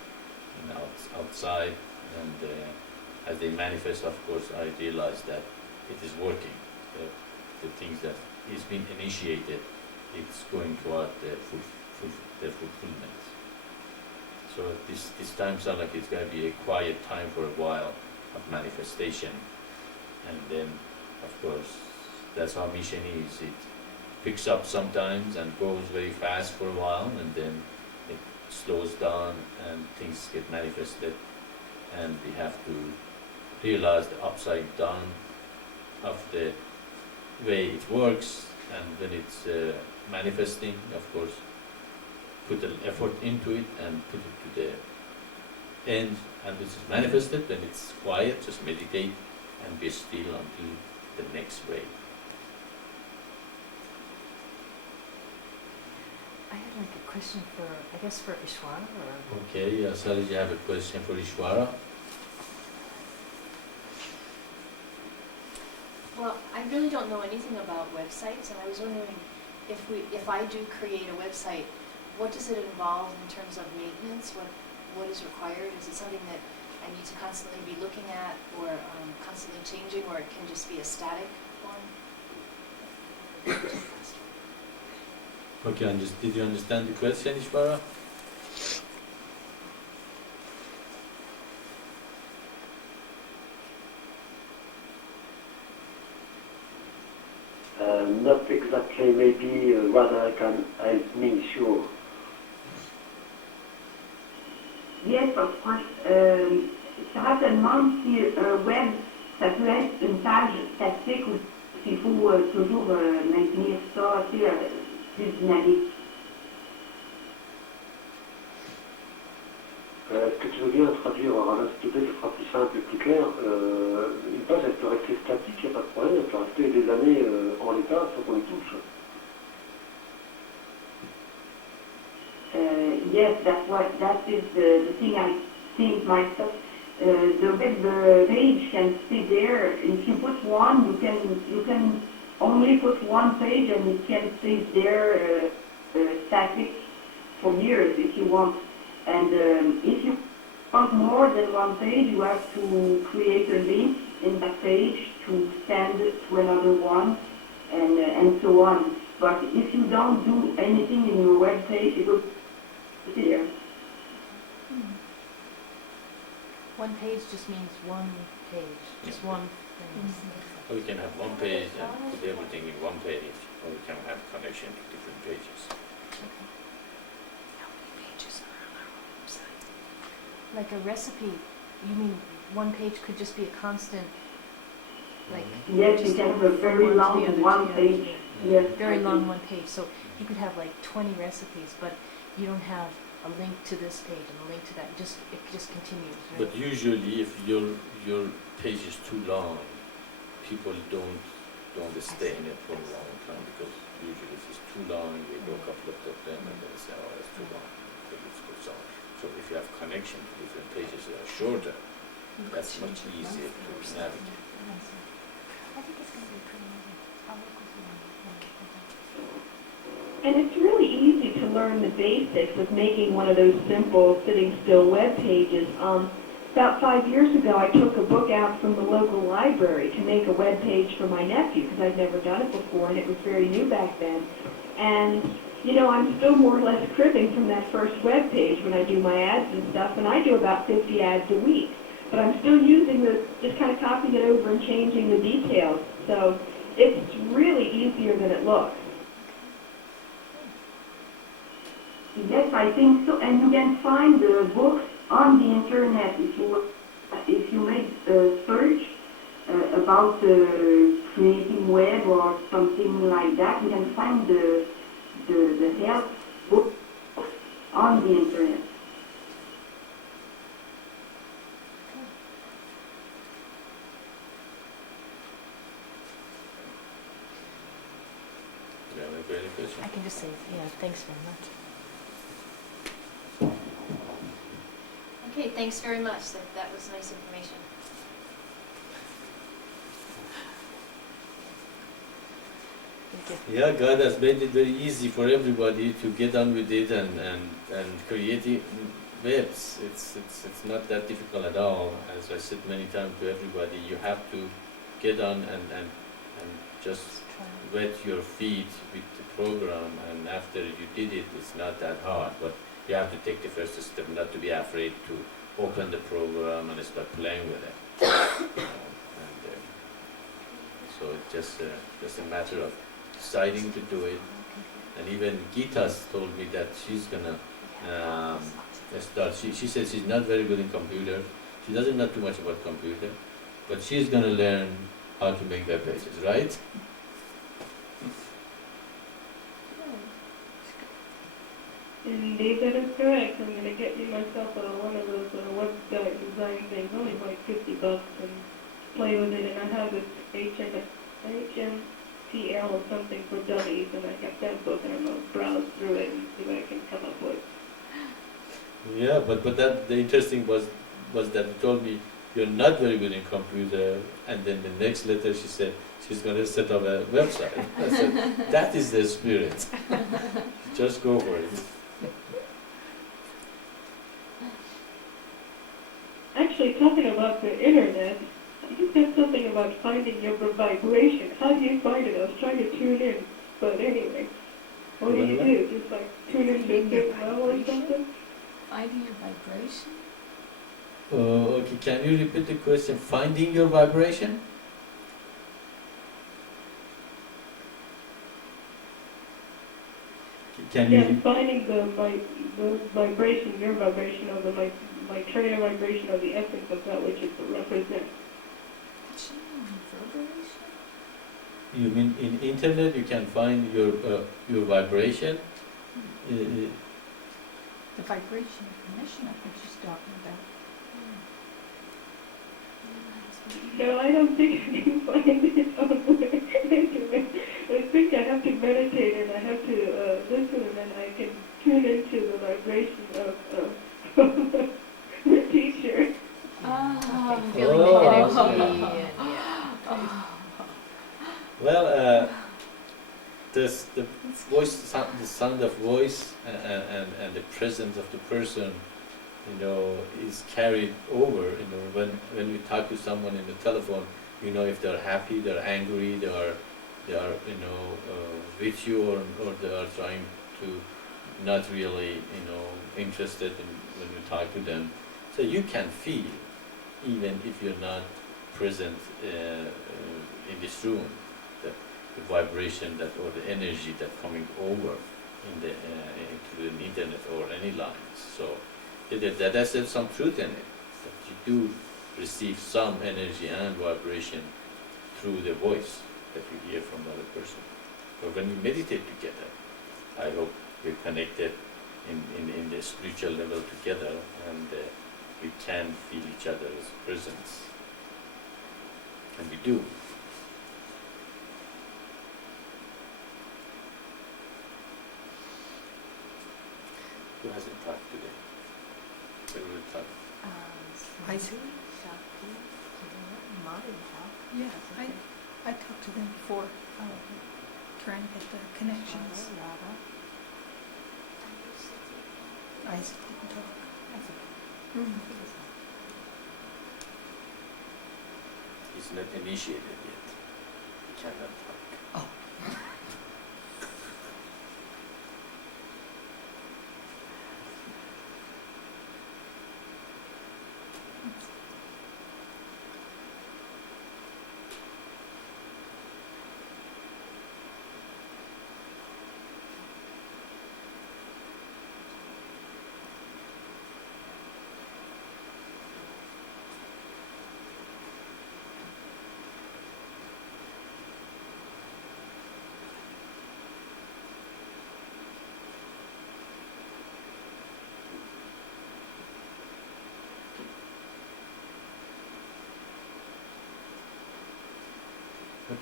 outside. And as they manifest, of course, I realize that it is working. The things that is being initiated, it's going toward the fulfillment. So this time sounds like it's going to be a quiet time for a while of manifestation. And then, of course, that's how mission is. It picks up sometimes and goes very fast for a while, and then it slows down and things get manifested. And we have to realize the upside down of the way it works, and when it's manifesting, of course, put an effort into it and put it to the end, and this is manifested. When it's quiet, just meditate and be still until the next wave. I had like a question for Ishwara, or Okay, Sally, you have a question for Ishwara? Well, I really don't know anything about websites, and I was wondering if I do create a website, what does it involve in terms of maintenance? What is required? Is it something that I need to constantly be looking at, or constantly changing, or it can just be a static one? Okay, did you understand the question, Ishwara? Not exactly, maybe rather can help me, sure. Yes, of course. Sarah se demande si un web, ça peut être une page statique ou s'il faut toujours maintenir ça plus dynamique. Est-ce que tu veux bien traduire, Rana, s'il te plaît, ce sera plus simple et plus clair. Une page, elle peut rester statique, il n'y a pas de problème, elle peut rester des années en l'état sans qu'on y touche. Yes, that is the thing I think myself. the web page can stay there. If you put one, you can only put one page and it can stay there static for years if you want. And if you want more than one page, you have to create a link in that page to send to another one, and so on. But if you don't do anything in your web page, it will stay there. One page just means one page, just one thing. Or we can have one page and put everything in one page, or we can have connection to different pages. How many pages are on our website? Like a recipe, you mean one page could just be a constant, like Yes, you can have a very long one page. Yes, very long one page. So you could have like 20 recipes, but you don't have a link to this page and a link to that. It just continues. Right? But usually, if your page is too long, people don't stay in it for a long time, because usually if it's too long, they go a couple of them and they say, oh, it's too long. So if you have connection to different pages that are shorter, that's much easier to navigate. I think it's going to be pretty easy. I'll work with you on it. And it's really easy to learn the basics of making one of those simple sitting still web pages. About 5 years ago, I took a book out from the local library to make a web page for my nephew, because I'd never done it before, and it was very new back then. And, you know, I'm still more or less cribbing from that first web page when I do my ads and stuff, and I do about 50 ads a week. But I'm still using just kind of copying it over and changing the details. So it's really easier than it looks. Yes, I think so. And you can find the books on the internet if you make a search about creating web or something like that. You can find the help books on the internet. Do you have any question? I can just say, thanks very much. Okay, thanks very much. That was nice information. Thank you. Yeah, God has made it very easy for everybody to get on with it and creating webs. It's not that difficult at all. As I said many times to everybody, you have to get on and just wet your feet with the program, and after you did it, it's not that hard. But you have to take the first step, not to be afraid to open the program and start playing with it. So it's just a matter of deciding to do it. And even Gita's told me that she's gonna start. She says she's not very good in computer. She doesn't know too much about computer, but she's gonna learn how to make web pages, right? Indeed, that is correct. I'm going to get me myself one of those website design things, only like $50, and play with it. And I have this HMTL or something for dummies, and I got that book, and I'm going to browse through it and see what I can come up with. Yeah, but that the interesting was that you told me you're not very good in computer, and then the next letter she said she's going to set up a website. I said, that is the spirit. Just go for it. Actually, talking about the internet, you said something about finding your vibration. How do you find it? I was trying to tune in, but anyway, what do you do? Just like tune into a certain level or something? Finding your vibration? Okay, can you repeat the question? Finding your vibration? Can you? Yeah, finding the vibration, your vibration, or the Maitreya vibration, or the essence of that which it represents. You mean in internet you can find your vibration? The vibration of permission, I think she's talking about. No, I don't think I can find it on the internet. I think I have to meditate and I have to listen, and then I can tune into the vibration of the teacher. Well, the voice, the sound of voice, and the presence of the person, is carried over. When we talk to someone in the telephone, if they're happy, they're angry, they are with you, or they are trying to not really interested in when you talk to them. So you can feel, even if you're not present in this room, the vibration or the energy that coming over through the internet or any lines. So there's some truth in it, that you do receive some energy and vibration through the voice that you hear from the other person. But when we meditate together, I hope we're connected in the spiritual level together, and we can feel each other's presence. And we do. Who hasn't talked today? Everyone talked. I- Shakti, Mari talk. Yeah, I talked to them before, trying to get the connections. Radha. Isaac didn't talk. That's okay. Mm. He's not initiated yet. He cannot talk. Oh.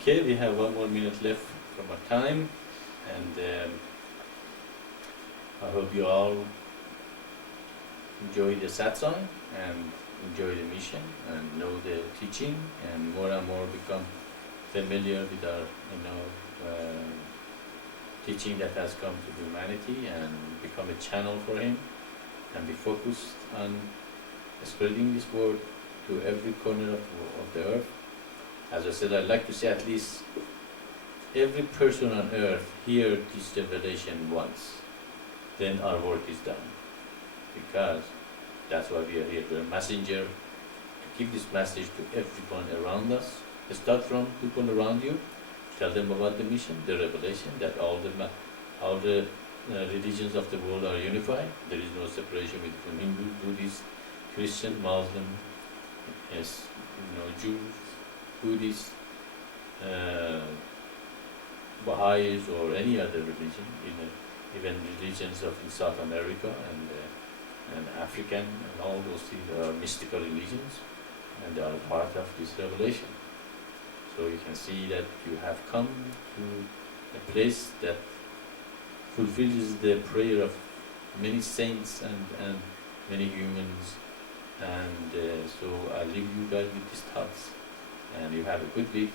Okay, we have 1 more minute left from our time, and I hope you all enjoy the satsang and enjoy the mission and know the teaching, and more become familiar with our teaching that has come to humanity, and become a channel for him, and be focused on spreading this word to every corner of the earth. As I said, I'd like to say at least every person on earth hear this revelation once, then our work is done. Because that's why we are here. We're a messenger to give this message to everyone around us. Start from people around you, tell them about the mission, the revelation, that all the religions of the world are unified. There is no separation between Hindu, Buddhist, Christian, Muslim, Jews, Buddhists, Baha'is, or any other religion, even religions of in South America and African, and all those things are mystical religions, and they are part of this revelation. So you can see that you have come to a place that fulfills the prayer of many saints and many humans, and so I leave you guys with these thoughts, and you have a good week.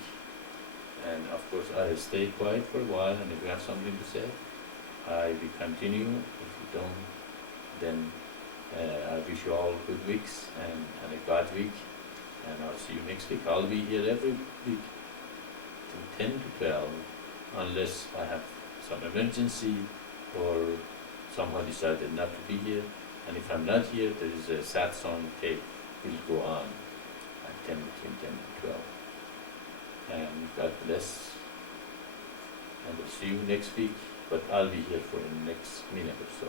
And of course I'll stay quiet for a while, and if you have something to say, I will continue. If you don't, then I wish you all good weeks and a God week, and I'll see you next week. I'll be here every week from 10 to 12, unless I have some emergency or someone decided not to be here. And if I'm not here, there is a satsang tape will go on at between 10 and 12. And God bless, and we'll see you next week, but I'll be here for the next minute or so.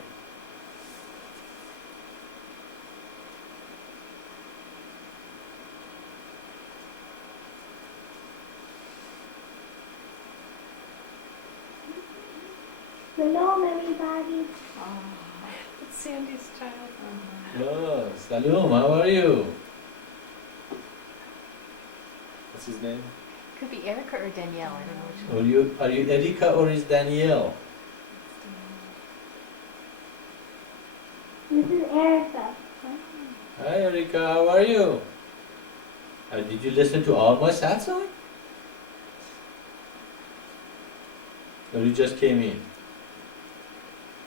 Hello, everybody. It's Sandy's child. Oh, Salam, how are you? What's his name? Could be Erica or Danielle, I don't know which one. Are you Erika or is Danielle? This is Erica. Hi Erika, how are you? Did you listen to all my satsang? Or you just came in?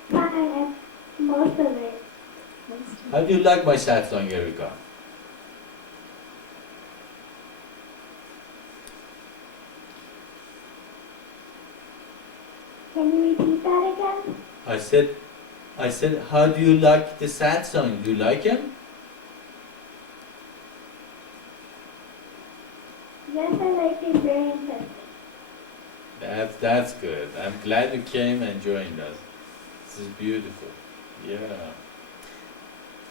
Kind of, most of it. How do you like my satsang, Erika? Can you repeat that again? I said, how do you like the satsang? Do you like him? Yes, I like it very interesting. That's good. I'm glad you came and joined us. This is beautiful. Yeah.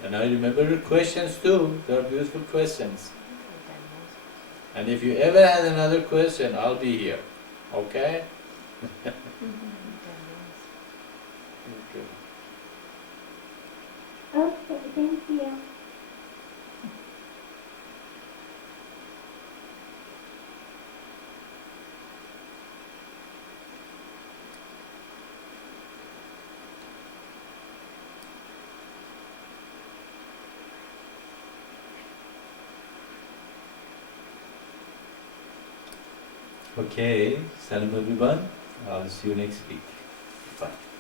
And I remember your questions too. They are beautiful questions. And if you ever had another question, I'll be here. Okay? Okay. Okay, thank you. Okay. Salam everyone. I'll see you next week. Bye.